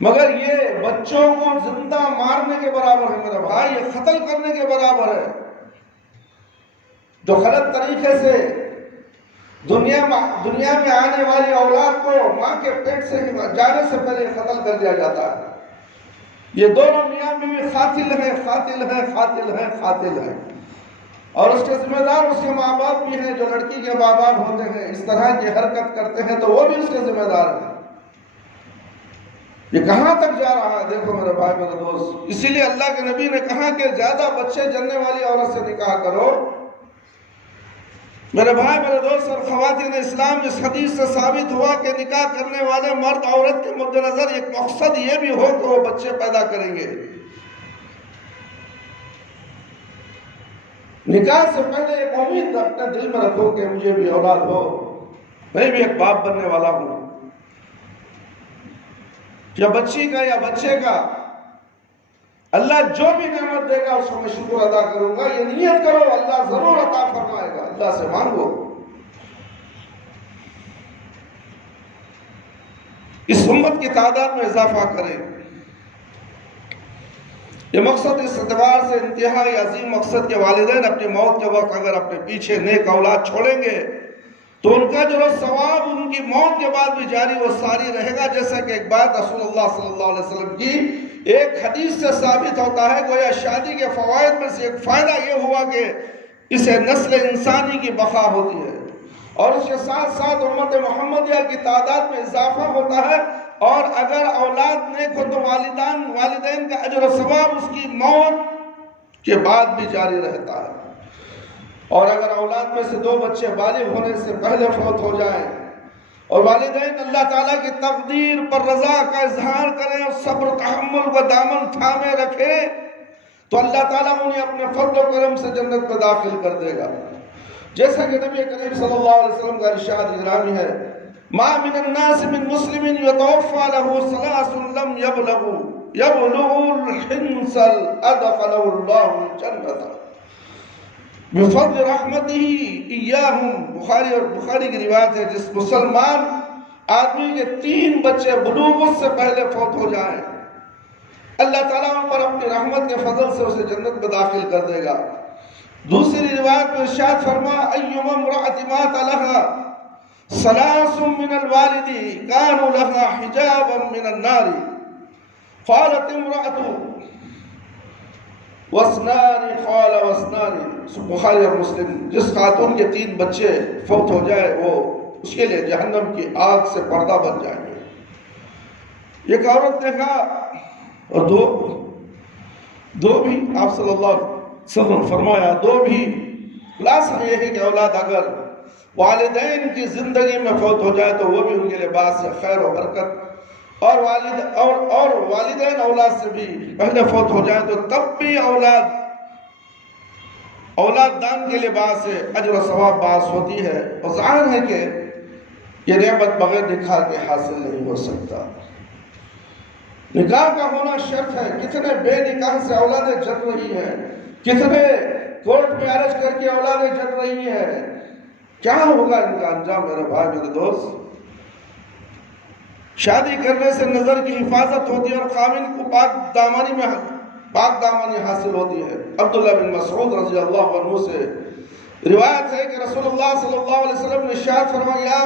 مگر یہ بچوں کو زندہ مارنے کے برابر ہے میرا بھائی، یہ قتل کرنے کے برابر ہے۔ جو غلط طریقے سے دنیا میں آنے والی اولاد کو ماں کے پیٹ سے جانے سے پہلے قتل کر دیا جاتا ہے، یہ دونوں میاں بیوی قاتل ہیں، اور اس کے ذمہ دار اس کے ماں باپ بھی ہیں، جو لڑکی کے ماں باپ ہوتے ہیں اس طرح کی حرکت کرتے ہیں تو وہ بھی اس کے ذمہ دار ہیں۔ یہ کہاں تک جا رہا ہے دیکھو میرے بھائی میرے دوست، اسی لیے اللہ کے نبی نے کہا کہ زیادہ بچے جننے والی عورت سے نکاح کرو۔ میرے بھائی میرے دوست اور خواتین اسلام، اس حدیث سے ثابت ہوا کہ نکاح کرنے والے مرد عورت کے مد نظر ایک مقصد یہ بھی ہو کہ وہ بچے پیدا کریں گے۔ نکاح سے پہلے ایک امید اپنے دل میں رکھو کہ مجھے بھی اولاد ہو، میں بھی ایک باپ بننے والا ہوں، یا بچی کا یا بچے کا، اللہ جو بھی نعمت دے گا اس کو میں شکر ادا کروں گا، یہ نیت کرو اللہ ضرور عطا فرمائے گا، اللہ سے مانگو۔ اس امت کی تعداد میں اضافہ کریں، یہ مقصد اس اعتبار سے انتہائی عظیم مقصد کے والدین اپنی موت کے وقت اگر اپنے پیچھے نیک اولاد چھوڑیں گے تو ان کا جو ثواب ان کی موت کے بعد بھی جاری و ساری رہے گا، جیسا کہ ایک بات رسول اللہ صلی اللہ علیہ وسلم کی ایک حدیث سے ثابت ہوتا ہے، گویا شادی کے فوائد میں سے ایک فائدہ یہ ہوا کہ اسے نسل انسانی کی بقا ہوتی ہے، اور اس کے ساتھ ساتھ امت محمدیہ کی تعداد میں اضافہ ہوتا ہے، اور اگر اولاد نیک ہو تو والدین کا اجر و ثواب اس کی موت کے بعد بھی جاری رہتا ہے، اور اگر اولاد میں سے 2 بچے بالغ ہونے سے پہلے فوت ہو جائیں اور والدین اللہ تعالیٰ کی تقدیر پر رضا کا اظہار کریں اور صبر و تحمل کو دامن تھامے رکھیں تو اللہ تعالیٰ انہیں اپنے فضل و کرم سے جنت میں داخل کر دے گا، جیسا کہ نبی کریم صلی اللہ علیہ وسلم کا ارشاد گرامی ہے، ما من الناس من مسلم يتوفى له 3 لم يبلغوا الحنس ادخله الله الجنة بفضل رحمته ایاہم۔ بخاری کی روایت ہے، جس مسلمان آدمی کے 3 بچے بلوغت سے پہلے فوت ہو جائیں اللہ تعالیٰ ان پر اپنی رحمت کے فضل سے اسے جنت میں داخل کر دے گا۔ دوسری روایت میں ارشاد فرما، ایما امرأة مات لها 3 من الوالد كانوا لها حجابا من النار قالت امرأة واسنان قال واسنان۔ بخاری اور مسلم، جس خاتون کے 3 بچے فوت ہو جائے وہ اس کے لیے جہنم کی آگ سے پردہ بن جائیں گے۔ ایک عورت نے کہا، اور دو بھی آپ صلی اللہ علیہ وسلم فرمایا، 2 بھی خلاصہ یہ ہے کہ اولاد اگر والدین کی زندگی میں فوت ہو جائے تو وہ بھی ان کے لیے باعث خیر و برکت، اور والدین اولاد سے بھی پہلے فوت ہو جائے تو تب بھی اولاد دان کے لیے باعث اجر و ثواب باعث ہوتی ہے، اور ظاہر ہے کہ یہ نعمت بغیر نکاح کے حاصل نہیں ہو سکتا۔ نکاح کا ہونا شرط ہے۔ کتنے بے نکاح سے اولادیں جن رہی ہیں، کتنے کورٹ میں عرض کر کے اولادیں جن رہی ہیں، کیا ہوگا ان کا انجام میرے بھائی میرے دوست؟ شادی کرنے سے نظر کی حفاظت ہوتی ہے اور خاوند کو پاک دامانی حاصل ہوتی ہے۔ عبداللہ بن مسعود رضی اللہ عنہ سے روایت ہے کہ رسول اللہ صلی اللہ علیہ وسلم نے ارشاد فرمایا،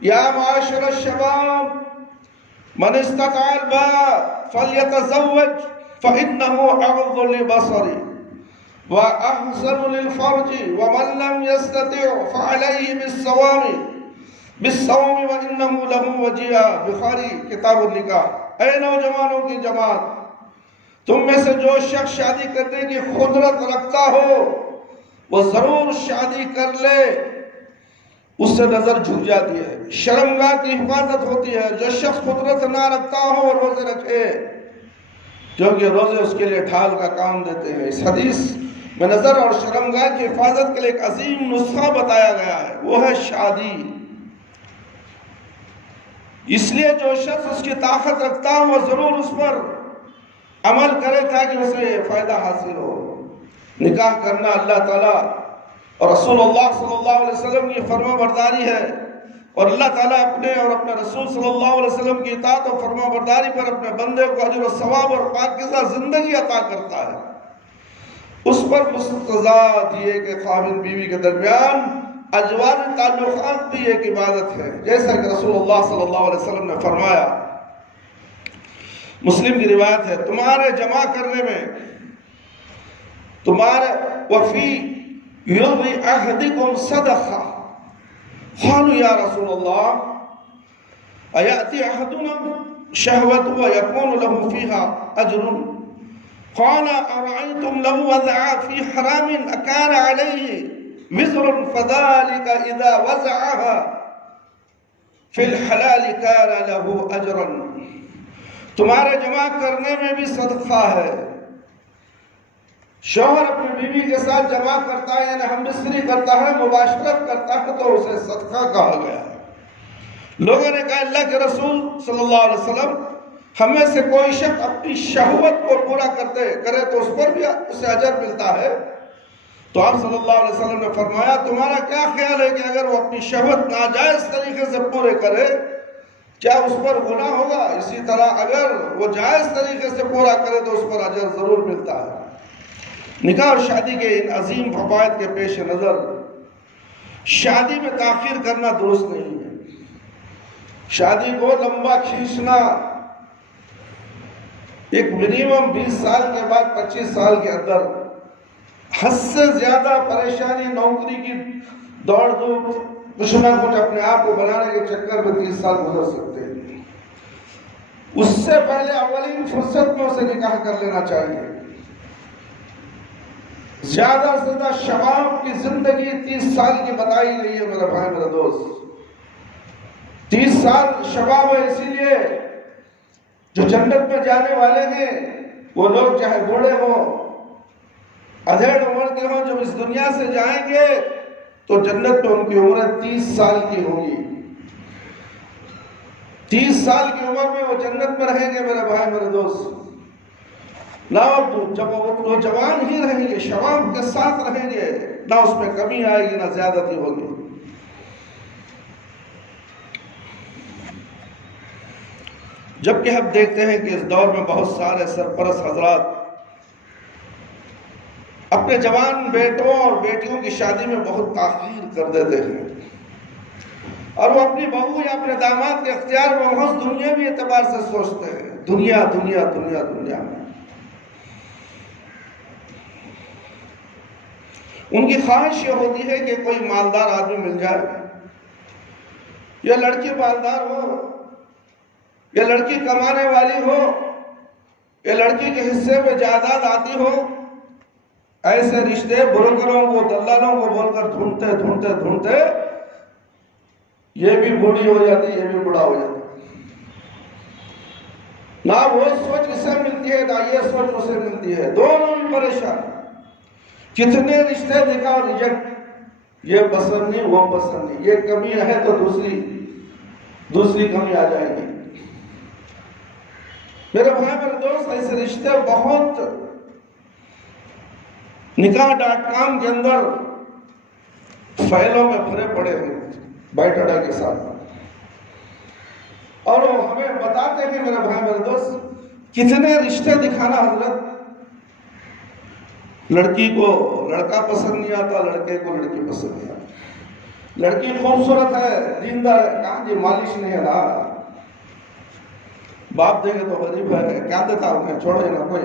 یا معاشر الشباب من استطاع الباء فلیتزوج فإنه اغض للبصر وأحسن للفرج ومن لم يستطع فعليه بالصوم وإنه له وجیہ۔ بخاری کتاب النکاح۔ اے نوجوانوں کی جماعت، تم میں سے جو شخص شادی کرنے کی قدرت رکھتا ہو وہ ضرور شادی کر لے، اس سے نظر جھک جاتی ہے، شرمگاہ کی حفاظت ہوتی ہے۔ جو شخص قدرت نہ رکھتا ہو وہ روزے رکھے، کیونکہ روزے اس کے لیے ڈھال کا کام دیتے ہیں۔ اس حدیث میں نظر اور شرمگاہ کی حفاظت کے لیے ایک عظیم نسخہ بتایا گیا ہے، وہ ہے شادی۔ اس لیے جو شخص اس کی طاقت رکھتا ہو وہ ضرور اس پر عمل کرے تاکہ اسے فائدہ حاصل ہو۔ نکاح کرنا اللہ تعالیٰ اور رسول اللہ صلی اللہ علیہ وسلم کی فرما برداری ہے، اور اللہ تعالیٰ اپنے اور اپنے رسول صلی اللہ علیہ وسلم کی اطاعت اور فرما برداری پر اپنے بندے کو اجر و ثواب اور پاکیزہ زندگی عطا کرتا ہے۔ اس پر مستضاد یہ کہ خاوند بیوی کے درمیان ازواجی تعلقات بھی ایک عبادت ہے، جیسا کہ رسول اللہ صلی اللہ علیہ وسلم نے فرمایا۔ مسلم کی روایت ہے، تمہارے جمع کرنے میں وفی یوم احدکم صدقہ۔ قالوا یا رسول اللہ ایأتی احدنا شہوت ویکون له فیها اجر؟ قال ارأیتم لو وضع فی حرام اکان علیہ وزر فذلك اذا وضعها فی الحلال کان له اجرا۔ تمہارے جمع کرنے میں بھی صدقہ ہے۔ شوہر اپنی بیوی کے ساتھ جمع کرتا ہے، یعنی ہم بستری کرتا ہے، مباشرت کرتا ہے، تو اسے صدقہ کہا گیا ہے۔ لوگوں نے کہا اللہ کے رسول صلی اللہ علیہ وسلم، ہمیں سے کوئی شخص اپنی شہوت کو پورا کرے تو اس پر بھی اسے اجر ملتا ہے؟ تو آپ صلی اللہ علیہ وسلم نے فرمایا، تمہارا کیا خیال ہے کہ اگر وہ اپنی شہوت ناجائز طریقے سے پورے کرے کیا اس پر گناہ ہوگا؟ اسی طرح اگر وہ جائز طریقے سے پورا کرے تو اس پر اجر ضرور ملتا ہے۔ نکاح اور شادی کے ان عظیم فوائد کے پیش نظر شادی میں تاخیر کرنا درست نہیں ہے۔ شادی کو لمبا کھینچنا، ایک منیمم 20 سال کے بعد 25 سال کے اندر حد سے زیادہ پریشانی، نوکری کی دوڑ دھوپ، کچھ نہ کچھ اپنے آپ کو بنانے کے چکر میں 30 سال گزر سکتے ہیں۔ اس سے پہلے اولین فرصت میں اسے نکاح کر لینا چاہیے۔ زیادہ سے زیادہ شباب کی زندگی 30 سال کی بتائی گئی ہے میرے بھائی میرے دوست۔ 30 سال شباب ہے، اسی لیے جو جنت میں جانے والے ہیں وہ لوگ چاہے بوڑھے ہوں، ادھیڑ عمر کے ہوں، جب اس دنیا سے جائیں گے تو جنت میں ان کی عمر 30 سال کی ہوگی۔ 30 سال کی عمر میں وہ جنت میں رہیں گے میرے بھائی میرے دوست۔ نہ جب وہ جوان ہی رہیں گے، شباب کے ساتھ رہیں گے، نہ اس میں کمی آئے گی نہ زیادتی ہوگی۔ جبکہ ہم دیکھتے ہیں کہ اس دور میں بہت سارے سرپرست حضرات اپنے جوان بیٹوں اور بیٹیوں کی شادی میں بہت تاخیر کر دیتے ہیں، اور وہ اپنی بہو یا اپنے داماد کے اختیار میں محض دنیاوی اعتبار سے سوچتے ہیں، دنیا دنیا دنیا دنیا میں۔ ان کی خواہش یہ ہوتی ہے کہ کوئی مالدار آدمی مل جائے، یا لڑکی مالدار ہو، یا لڑکی کمانے والی ہو، یا لڑکی کے حصے میں جائیداد آتی ہو۔ ایسے رشتے بروکروں کو دلالوں کو بول کر ڈھونڈتے ڈھونڈتے ڈھونڈتے یہ بھی بوڑھی ہو جاتی یہ بھی بوڑھا ہو جاتا، نہ وہ سوچ اسے ملتی ہے نہ یہ سوچ اسے ملتی ہے، دونوں بھی پریشان۔ کتنے رشتے دکھا اور ریجیکٹ، یہ پسند نہیں وہ پسند نہیں، یہ کمی ہے تو دوسری کمی آ جائے گی۔ میرے بھائی میرے دوست، ایسے رشتے بہت نکاح.com کے اندر فائلوں میں بھرے پڑے ہیں بائیو ڈاٹا کے ساتھ، اور وہ ہمیں بتاتے ہیں میرے بھائی میرے دوست کتنے رشتے دکھانا حضرت، لڑکی کو لڑکا پسند نہیں آتا، لڑکے کو لڑکی پسند نہیں آتا، لڑکی خوبصورت ہے دیندار ہے، کہاں جی مالش نہیں ہے نا، باپ دے گے تو غریب ہے کیا دیتا ہوں چھوڑے نا کوئی،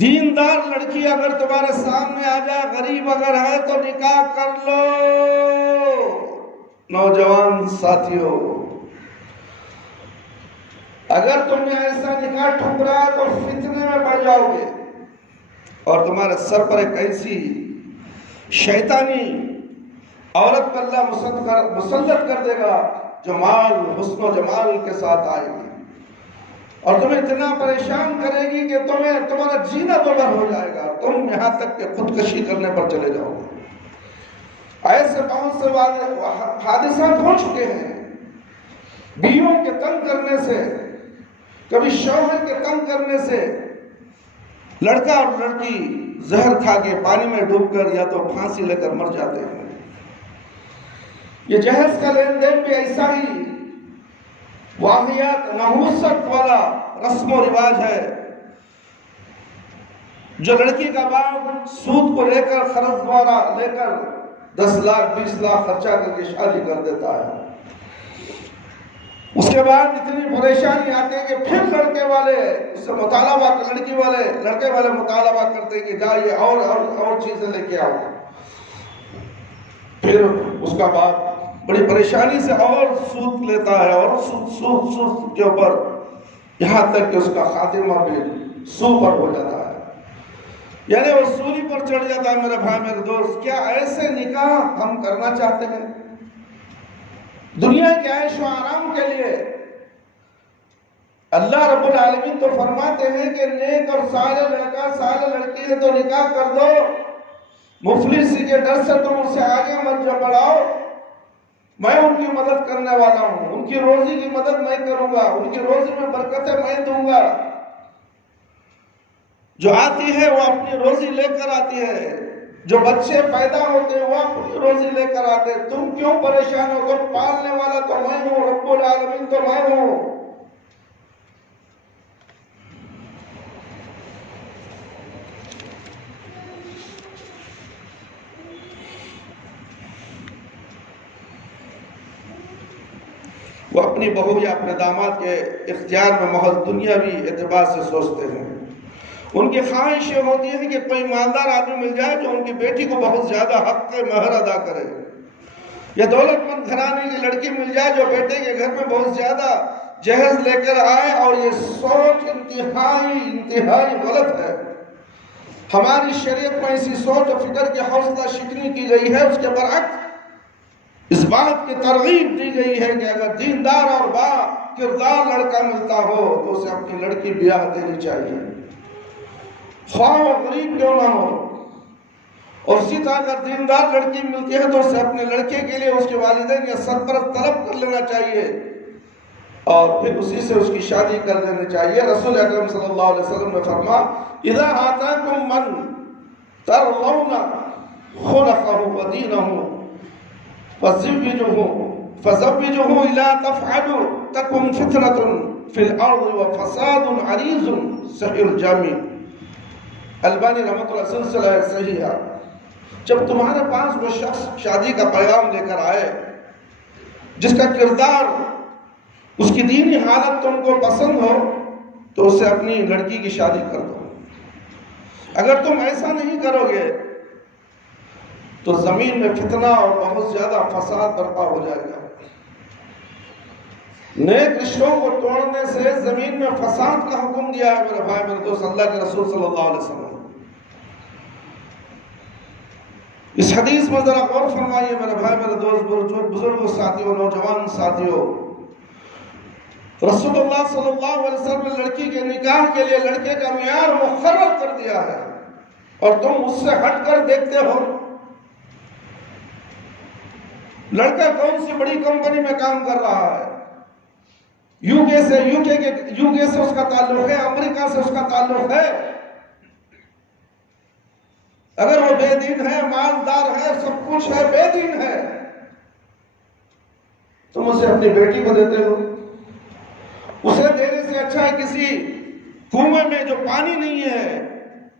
دیندار لڑکی اگر تمہارے سامنے آ جائے، غریب اگر ہے تو نکاح کر لو۔ نوجوان ساتھیوں، اگر تم نے ایسا نکاح ٹھکرا تو فتنے میں پڑ جاؤ گے، اور تمہارے سر پر ایک ایسی شیطانی عورت پر اللہ مسلط کر دے گا جو مال حسن و جمال کے ساتھ آئے گی، اور تمہیں اتنا پریشان کرے گی کہ تمہارا جینا دوبر ہو جائے گا، تم یہاں تک کہ خودکشی کرنے پر چلے جاؤ گے۔ ایسے بہت سے حادثات ہو چکے ہیں، بیویوں کے تنگ کرنے سے، کبھی شوہر کے تنگ کرنے سے لڑکا اور لڑکی زہر کھا کے پانی میں ڈوب کر یا تو پھانسی لے کر مر جاتے ہیں۔ یہ جہیز کا لین دین بھی ایسا ہی واقعات نحوست والا رسم و رواج ہے، جو لڑکی کا باپ سود کو لے کر قرض دوارا لے کر 10 لاکھ 20 لاکھ خرچہ کر کے شادی کر دیتا ہے، اس کے بعد اتنی پریشانی آتی ہے کہ پھر لڑکے والے اس سے مطالبہ، لڑکے والے مطالبہ کرتے ہیں کہ جا یہ اور چیزیں لے کے آؤ، پھر اس کا باپ بڑی پریشانی سے اور سود لیتا ہے، اور سود کے اوپر یہاں تک کہ اس کا خاتمہ بھی سود پر ہو جاتا ہے، یعنی وہ سولی پر چڑھ جاتا ہے۔ میرے بھائی میرے دوست، کیا ایسے نکاح ہم کرنا چاہتے ہیں دنیا کے عیش و آرام کے لیے؟ اللہ رب العالمین تو فرماتے ہیں کہ نیک اور صالح لڑکا صالح لڑکی ہے تو نکاح کر دو، مفلسی کے ڈر سے تم اسے آگے مت بڑھاؤ، میں ان کی مدد کرنے والا ہوں، ان کی روزی کی مدد میں کروں گا، ان کی روزی میں برکتیں میں دوں گا، جو آتی ہے وہ اپنی روزی لے کر آتی ہے، جو بچے پیدا ہوتے ہیں وہ اپنی روزی لے کر آتے ہیں، تم کیوں پریشان ہو؟ تم پالنے والا تو میں ہوں، رب العالمین تو میں ہوں۔ وہ اپنی بہو یا اپنے داماد کے اختیار میں محض دنیاوی اعتبار سے سوچتے ہیں، ان کی خواہش یہ ہوتی ہے کہ کوئی مالدار آدمی مل جائے جو ان کی بیٹی کو بہت زیادہ حق مہر ادا کرے، یا دولت مند گھرانے کی لڑکی مل جائے جو بیٹے کے گھر میں بہت زیادہ جہیز لے کر آئے، اور یہ سوچ انتہائی غلط ہے۔ ہماری شریعت میں اسی سوچ و فکر کی حوصلہ شکنی کی گئی ہے، اس کے برعکس اس بات کی ترغیب دی گئی ہے کہ اگر دیندار اور با کردار لڑکا ملتا ہو تو اسے اپنی لڑکی بیاہ دینی چاہیے، خواہ و غریب کیوں نہ ہو، اور اسی طرح اگر دیندار لڑکی ملتی ہے تو اسے اپنے لڑکے کے لیے اس کے والدین یا سرپرست طلب کر لینا چاہیے، اور پھر اسی سے اس کی شادی کر دینی چاہیے۔ رسول اکرم صلی اللہ علیہ وسلم نے فرمایا اذا آتاکم من ترضون خلقه ودینه فزوجوه الا تفعلوا تكن فتنة في الارض وفساد عریض، صحیح الجامع، البانی رحمۃ اللہ سلسلہ صحیح ہے۔ جب تمہارے پاس وہ شخص شادی کا پیغام لے کر آئے جس کا کردار، اس کی دینی حالت تم کو پسند ہو، تو اسے اپنی لڑکی کی شادی کر دو۔ اگر تم ایسا نہیں کرو گے تو زمین میں فتنہ اور بہت زیادہ فساد برپا ہو جائے گا۔ نیک رشتوں کو توڑنے سے زمین میں فساد کا حکم دیا ہے میرے بھائی میرے دوست اللہ کے رسول صلی اللہ علیہ وسلم۔ اس حدیث میں ذرا غور فرمائیے میرے بھائی، میرے دوست، بزرگوں، ساتھیوں، نوجوان ساتھیوں، رسول اللہ صلی اللہ علیہ وسلم نے لڑکی کے نکاح کے لیے لڑکے کا معیار مقرر کر دیا ہے، اور تم اس سے ہٹ کر دیکھتے ہو۔ لڑکا کون سی بڑی کمپنی میں کام کر رہا ہے، یو کے سے اس کا تعلق ہے، امریکہ سے اس کا تعلق ہے۔ اگر وہ بے دین ہے، مالدار ہے، سب کچھ ہے، بے دین ہے، تم اسے اپنی بیٹی کو دیتے ہو۔ اسے دینے سے اچھا ہے کسی کنویں میں جو پانی نہیں ہے،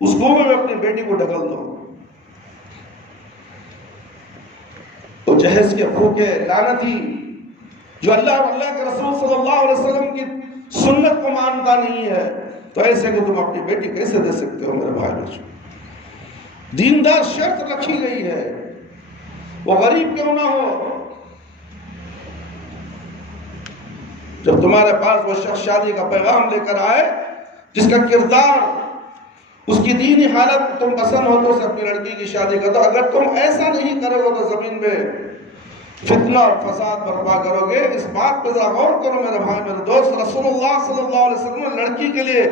اس کنویں میں اپنی بیٹی کو ڈھکل دو۔ تو جہیز کے بھوکے لعنتی جو اللہ اور اللہ کے رسول صلی اللہ علیہ وسلم کی سنت کو مانتا نہیں ہے، تو ایسے کو تم اپنی بیٹی کیسے دے سکتے ہو میرے بھائی بچوں؟ دیندار شرط رکھی گئی ہے، وہ غریب کیوں نہ ہو۔ جب تمہارے پاس وہ شخص شادی کا پیغام لے کر آئے جس کا کردار، اس کی دینی حالت تم پسند ہو تو اسے اپنی لڑکی کی شادی کر دو۔ اگر تم ایسا نہیں کرو گے تو زمین میں فتنہ اور فساد برپا کرو گے۔ اس بات پہ ذرا غور کرو میرے بھائی، میرے دوست۔ رسول اللہ صلی اللہ علیہ وسلم نے لڑکی کے لیے،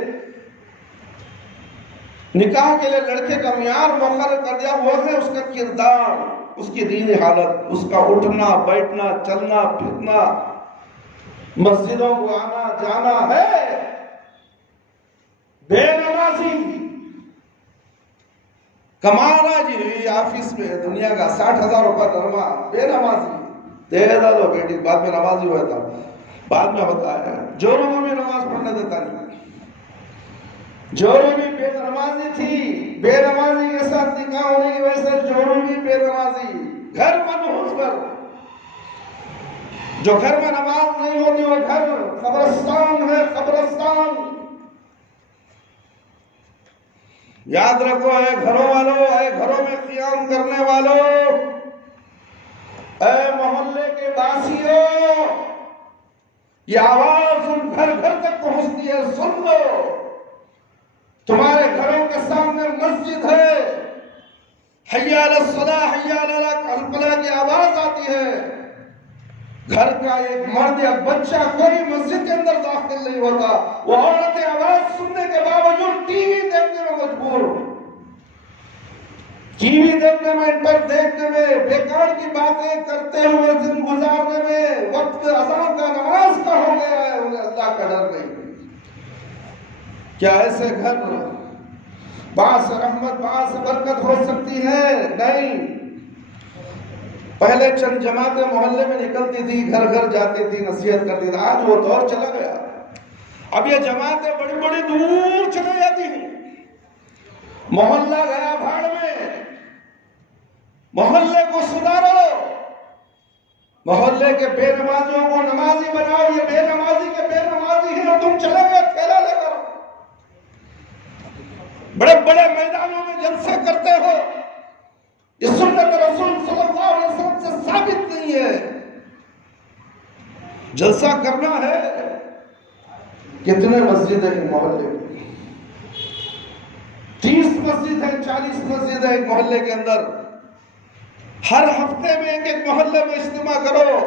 نکاح کے لیے لڑکے کا معیار مقرر کر دیا، وہ ہے اس کا کردار، اس کی دینی حالت، اس کا اٹھنا بیٹھنا، چلنا پھرنا، مسجدوں کو آنا جانا ہے۔ بے نمازی کمانا جی آفس میں دنیا کا 60,000 روپے تنخواہ، بے نمازی دے دو بیٹی، بعد میں نمازی ہوا تھا، بعد میں ہوتا ہے۔ جوروں میں بھی نماز پڑھنے دیتا نہیں، جوروں بھی بے نمازی تھی، بے نمازی کے ساتھ نکاح ہونے کی وجہ سے جوروں بھی بے نمازی، گھر منحوس کر۔ جو گھر میں نماز نہیں ہوتی وہ گھر قبرستان ہے، قبرستان۔ یاد رکھو اے گھروں والوں، اے گھروں میں قیام کرنے والوں، اے محلے کے باسیوں، یہ آواز ان گھر گھر تک پہنچتی ہے، سن لو۔ تمہارے گھروں کے سامنے مسجد ہے، حی علی الصلاۃ، حی علی الفلاح کی آواز آتی ہے، گھر کا ایک مرد یا بچہ کوئی مسجد کے اندر داخل نہیں ہوتا، وہ عورتیں آواز سننے کے باوجود ٹی وی دیکھنے میں مجبور، ٹی وی دیکھنے میں، انٹر دیکھنے میں، بیکار کی باتیں کرتے ہوئے دن گزارنے میں، وقت اذان کا، نماز کا ہو گیا ہے، انہیں اللہ کا ڈر نہیں۔ کیا ایسے گھر باعث رحمت، باعث برکت ہو سکتی ہے؟ نہیں۔ پہلے چند جماعتیں محلے میں نکلتی تھی، گھر گھر جاتی تھی، نصیحت کرتی تھی، آج وہ دور چلا گیا۔ اب یہ جماعتیں بڑی بڑی دور چلی جاتی ہیں، محلہ گیا بھاڑ میں، محلے کو سدھارو، محلے کے بے نمازیوں کو نمازی بناؤ۔ یہ بے نمازی کے بے نمازی ہیں اور تم چلے گئے تھیلا لے کر، بڑے بڑے میدانوں میں جلسے کرتے ہو۔ یہ سنت رسول صلی اللہ علیہ وسلم سے ثابت نہیں ہے۔ جلسہ کرنا ہے، کتنے مسجد ہیں محلے میں؟ 30 مسجد ہیں، 40 مسجد ہیں ایک محلے کے اندر۔ ہر ہفتے میں ایک محلے میں اجتماع کرو،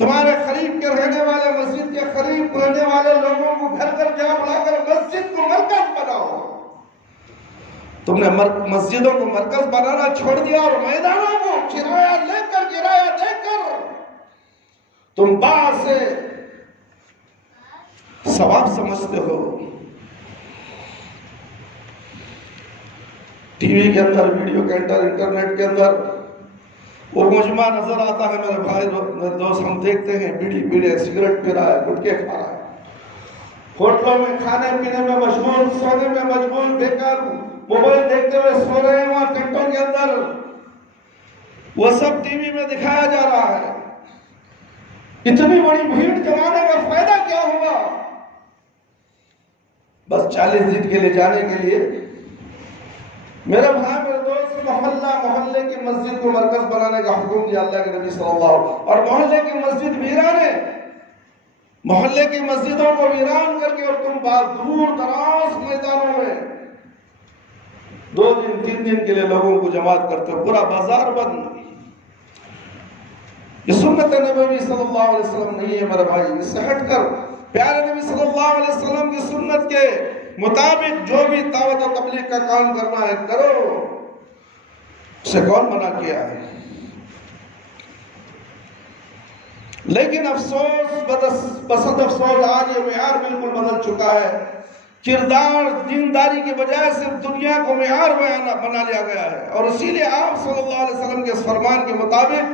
تمہارے قریب کے رہنے والے، مسجد کے قریب رہنے والے لوگوں کو گھر گھر جا بلا کر مسجد کو مرکز بناؤ۔ تم نے مسجدوں کو مرکز بنانا چھوڑ دیا اور میدانوں کو کرایہ لے کر، کرایہ دے کر تم باہر سے ثواب سمجھتے ہو۔ ٹی وی کے اندر، ویڈیو کے اندر، انٹرنیٹ کے اندر وہ مجمع نظر آتا ہے میرے بھائی، میرے دوست، ہم دیکھتے ہیں بیڑی پی رہے، سگریٹ پی رہا ہے، گٹکے کھا رہا ہے، ہوٹلوں میں کھانے پینے میں مشغول، سونے میں مشغول، بیکار موبائل دیکھتے ہوئے سو رہے ہیں وہاں ٹنٹوں کے اندر۔ وہ سب ٹی وی میں دکھایا جا رہا ہے۔ اتنی بڑی بھیڑ جمانے کا فائدہ کیا ہوگا؟ بس 40 دن کے لیے جانے کے لیے۔ میرے بھائی، میرے دوست، محلے کی مسجد کو مرکز بنانے کا حکم دیا اللہ کے نبی صلی اللہ علیہ وسلم، اور محلے کی مسجد ویران ہے، محلے کی مسجدوں کو ویران کر کے اور تم دور دراز میدانوں میں 2 دن 3 دن کے لیے لوگوں کو جماعت کرتے ہو، پورا بازار بند۔ یہ سنت نبوی صلی اللہ علیہ وسلم نہیں ہے میرے بھائی، اس سے ہٹ کر پیارے نبی صلی اللہ علیہ وسلم کی سنت کے مطابق جو بھی دعوت و تبلیغ کا کام کرنا ہے کرو، اسے کون منع کیا ہے؟ لیکن افسوس، بسد افسوس آج یہ معیار بالکل بدل چکا ہے۔ کردار دینداری کے بجائے صرف دنیا کو معیار بنا لیا گیا ہے، اور اسی لیے آپ صلی اللہ علیہ وسلم کے اس فرمان کے مطابق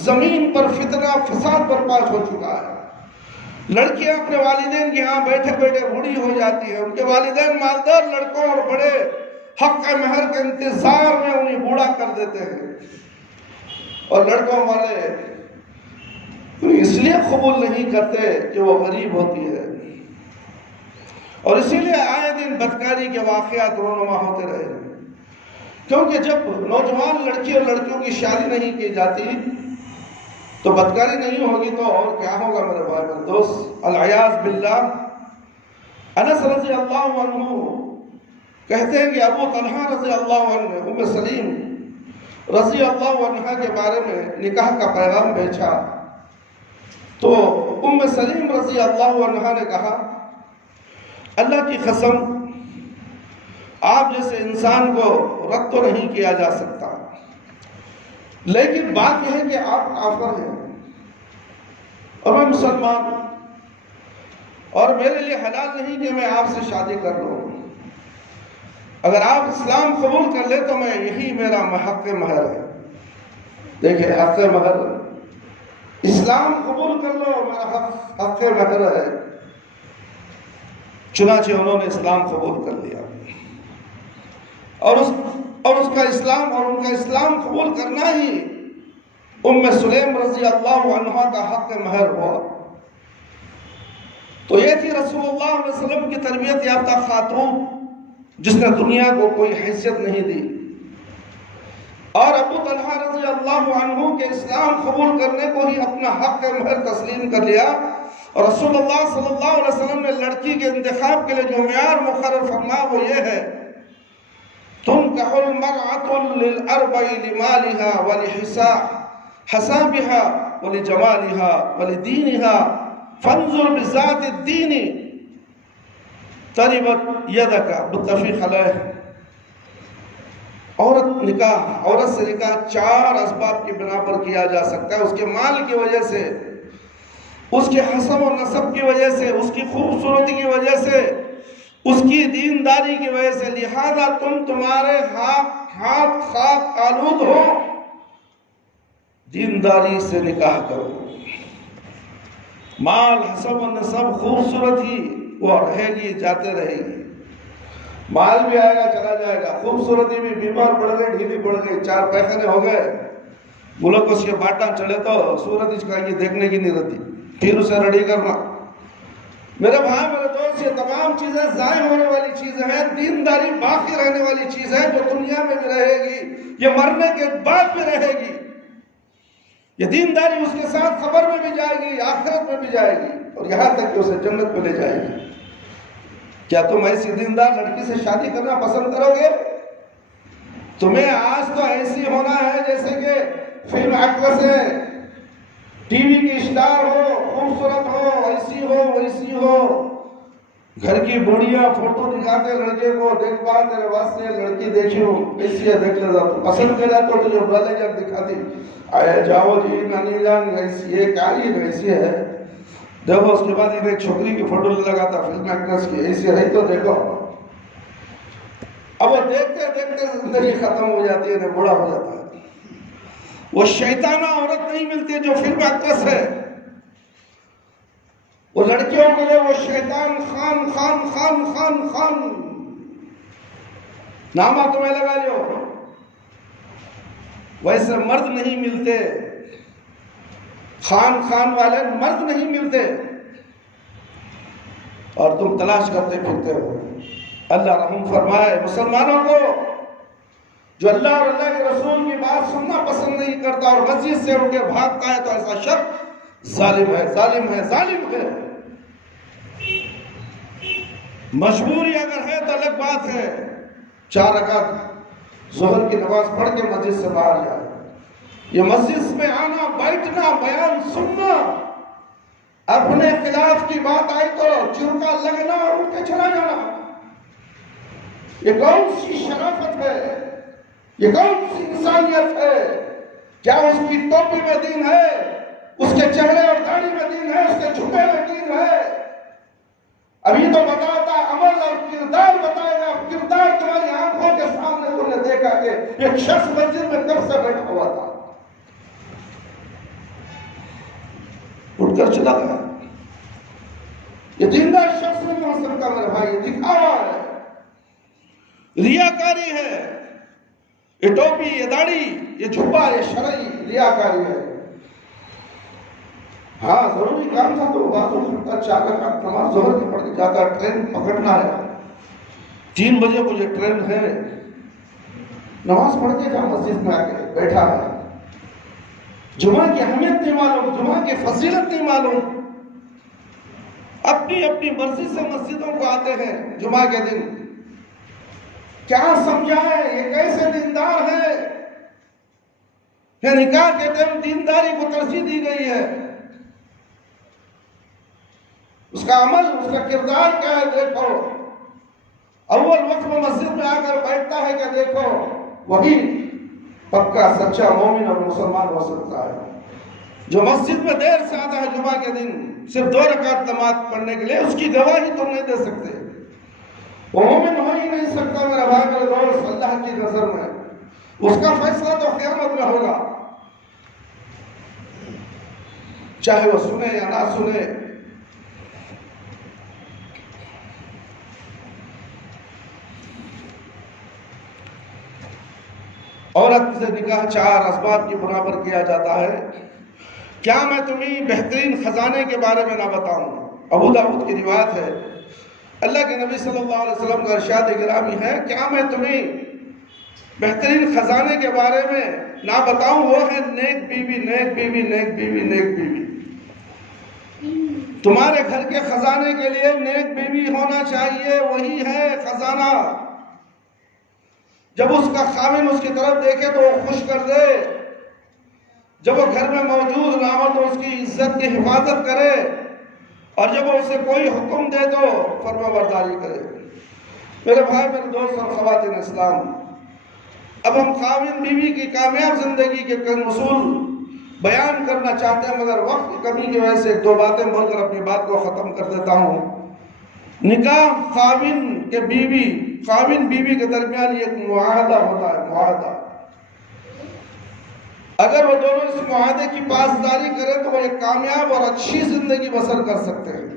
زمین پر فتنہ فساد برپا ہو چکا ہے۔ لڑکیاں اپنے والدین کے ہاں بیٹھے بیٹھے بوڑھی ہو جاتی ہیں، ان کے والدین مالدار لڑکوں اور بڑے حق مہر کے انتظار میں انہیں بوڑھا کر دیتے ہیں، اور لڑکوں والے انہیں اس لیے قبول نہیں کرتے کہ وہ غریب ہوتی ہے، اور اسی لیے آئے دن بدکاری کے واقعات رونما ہوتے رہے۔ کیونکہ جب نوجوان لڑکی اور لڑکیوں کی شادی نہیں کی جاتی تو بدکاری نہیں ہوگی تو اور کیا ہوگا میرے بھائی میرے دوست؟ العیاذ باللہ۔ انس رضی اللہ عنہ کہتے ہیں کہ ابو طلحہ رضی اللہ عنہ نے ام سلیم رضی اللہ عنہ کے بارے میں نکاح کا پیغام بھیجا، تو ام سلیم رضی اللہ عنہ نے کہا اللہ کی قسم آپ جیسے انسان کو رد تو نہیں کیا جا سکتا، لیکن بات یہ ہے کہ آپ کافر ہیں اور میں مسلمان ہوں، اور میرے لیے حلال نہیں کہ میں آپ سے شادی کر لوں۔ اگر آپ اسلام قبول کر لیں تو میں یہی میرا حق مہر ہے۔ دیکھیں حق مہر، اسلام قبول کر لو میرا حق مہر ہے۔ چنانچہ انہوں نے اسلام قبول کر لیا، اور اس کا اسلام اور ان کا اسلام قبول کرنا ہی ام سلیم رضی اللہ عنہ کا حق مہر ہوا۔ تو یہ تھی رسول اللہ علیہ وسلم کی تربیت یافتہ خاتون، جس نے دنیا کو کوئی حیثیت نہیں دی، اور ابو طلحہ رضی اللہ عنہ کے اسلام قبول کرنے کو ہی اپنا حق مہر تسلیم کر لیا۔ اور رسول اللہ صلی اللہ علیہ وسلم نے لڑکی کے انتخاب کے لیے جو معیار مقرر فرمایا وہ یہ ہے، تنکح المرأة للأربع لمالها ولحسابها ولجمالها ولدينها فانظر بذات الدين تربت يدك، متفق علیہ۔ عورت سے نکاح 4 اسباب کی بنا پر کیا جا سکتا ہے، اس کے مال کی وجہ سے، اس کے حسب و نسب کی وجہ سے، اس کی خوبصورتی کی وجہ سے، اس کی دینداری کی وجہ سے۔ لہذا تمہارے ہاتھ خاک آلود ہو، دینداری سے نکاح کرو۔ مال، حسب و نسب، خوبصورتی وہ رہے گی، جاتے رہے گی، مال بھی آئے گا چلا جائے گا، خوبصورتی بھی بیمار پڑ گئی، ڈھیلی پڑ گئی، 4 پیخانے ہو گئے، ملک کو سے باٹا چلے تو صورت اس کا یہ دیکھنے کی نہیں رہتی، پھر اسے ریڈی کرنا۔ میرے بھائی میرے دوست، یہ تمام چیزیں ضائع ہونے والی چیزیں ہیں، دینداری باقی رہنے والی چیز ہے جو دنیا میں بھی رہے گی، یہ مرنے کے بعد بھی رہے گی۔ یہ دینداری اس کے ساتھ قبر میں بھی جائے گی، آخرت میں بھی جائے گی، اور یہاں تک کہ اسے جنت میں لے جائے گی۔ کیا تم ایسی دیندار لڑکی سے شادی کرنا پسند کرو گے؟ تمہیں آج تو ایسی ہونا ہے جیسے کہ فلم ایکٹریس ہے، ٹی وی کی اسٹار ہو، خوبصورت ہو، ایسی ہو ویسی ہو، گھر کی بڑیاں فوٹو دکھاتے لڑکے کو، دیکھ پا تیرے واسطے لڑکی دیکھی ہو، ایسی ہے دیکھ لے جا، تو پسند کر جاتا تو جو برادر جب دکھاتی، آئے جاؤ جی نانی جان ایسی ہے، کیا یہ ایسی ہے، دیکھو اس کے بعد ایک چھوکری کی فوٹو لگاتا فلم ایکٹریس کی، ایسی رہی تو دیکھو۔ اب وہ دیکھتے دیکھتے زندگی ختم ہو جاتی ہے، بوڑھا ہو جاتا ہے۔ وہ شیطانہ عورت نہیں ملتی جو فلم ایکٹریس ہے، وہ لڑکیوں کے لیے وہ شیطان خان خان خان خان خان نامہ تمہیں لگا لو، ویسے مرد نہیں ملتے، خان خان والے مرد نہیں ملتے، اور تم تلاش کرتے پھرتے ہو۔ اللہ رحم فرمائے مسلمانوں کو، جو اللہ اور اللہ کے رسول کی بات سننا پسند نہیں کرتا اور مسجد سے اٹھ کے بھاگتا ہے تو ایسا شخص ظالم ہے، ظالم ہے، ظالم ہے۔ مجبوری اگر ہے تو الگ بات ہے، 4 رکعت ظہر کی نماز پڑھ کے مسجد سے باہر جائے. یہ مسجد میں آنا، بیٹھنا، بیان سننا، اپنے خلاف کی بات آئی تو چرکا لگنا اور اٹھ کے چلا جانا، یہ کون سی شرافت ہے؟ یہ کون سی انسانیت ہے؟ کیا اس کی ٹوپی میں دین ہے؟ اس کے چہرے اور داڑھی میں دین ہے؟ اس کے جھکے میں دین ہے؟ ابھی تو بتاتا عمل اور کردار بتائے گا. کردار تمہاری آنکھوں کے سامنے تم نے دیکھا کہ ایک شخص مسجد میں کب سے بیٹھا ہوا تھا، اٹھ کر چلا گیا. یہ دیندار شخص نہیں ہو سکتا میرے بھائی، یہ دکھاوا ہے، ریاکاری ہے. یہ ٹوپی، یہ داڑھی، یہ جھبا، یہ شرعی ریاکاری ہے. ہاں ضروری کام تھا تو باتوں کرتا، چادر کا نماز ظہر کی پڑھ کے جاتا، ٹرین پکڑنا ہے، 3 بجے مجھے ٹرین ہے، نماز پڑھ کے جا مسجد میں آ کے بیٹھا ہے. جمعہ کی اہمیت نہیں معلوم، جمعہ کی فضیلت نہیں معلوم، اپنی اپنی مرضی سے مسجدوں کو آتے ہیں جمعہ کے دن. کیا سمجھائے یہ کیسے دیندار ہے؟ کہ نکاح کے دن دینداری کو ترجیح دی گئی ہے. اس کا عمل، اس کا کردار کیا ہے دیکھو. اول وقت میں مسجد میں آ کر بیٹھتا ہے کہ دیکھو وہی پکا سچا مومن اور مسلمان ہو سکتا ہے جو مسجد میں دیر سے آتا ہے جمعہ کے دن صرف 2 رکعت نماز پڑھنے کے لیے. اس کی گواہی تم نہیں دے سکتے، وہ مومن ہو ہی نہیں سکتا میرا بھائی میرے دوست. اللہ کی نظر میں اس کا فیصلہ تو قیامت میں ہوگا، چاہے وہ سنے یا نہ سنے. عورت سے نکاح 4 اسباب کی بنا پر کیا جاتا ہے. کیا میں تمہیں بہترین خزانے کے بارے میں نہ بتاؤں؟ ابو داؤد کی روایت ہے، اللہ کے نبی صلی اللہ علیہ وسلم کا ارشاد گرامی ہے، کیا میں تمہیں بہترین خزانے کے بارے میں نہ بتاؤں؟ وہ ہے نیک بیوی، نیک بیوی، نیک بیوی، نیک بیوی. تمہارے گھر کے خزانے کے لیے نیک بیوی ہونا چاہیے، وہی ہے خزانہ. جب اس کا خاوند اس کی طرف دیکھے تو وہ خوش کر دے، جب وہ گھر میں موجود نہ ہو تو اس کی عزت کی حفاظت کرے، اور جب وہ اسے کوئی حکم دے تو فرما برداری کرے. میرے بھائی میرے دوست اور خواتین اسلام، اب ہم خاوند بیوی کی کامیاب زندگی کے کئی اصول بیان کرنا چاہتے ہیں، مگر وقت کی کمی کی وجہ سے 1-2 باتیں بول کر اپنی بات کو ختم کر دیتا ہوں. نکاح خاوند کے بیوی، خاوند بیوی کے درمیان ایک معاہدہ ہوتا ہے، معاہدہ. اگر وہ دونوں اس معاہدے کی پاسداری کریں تو وہ ایک کامیاب اور اچھی زندگی بسر کر سکتے ہیں.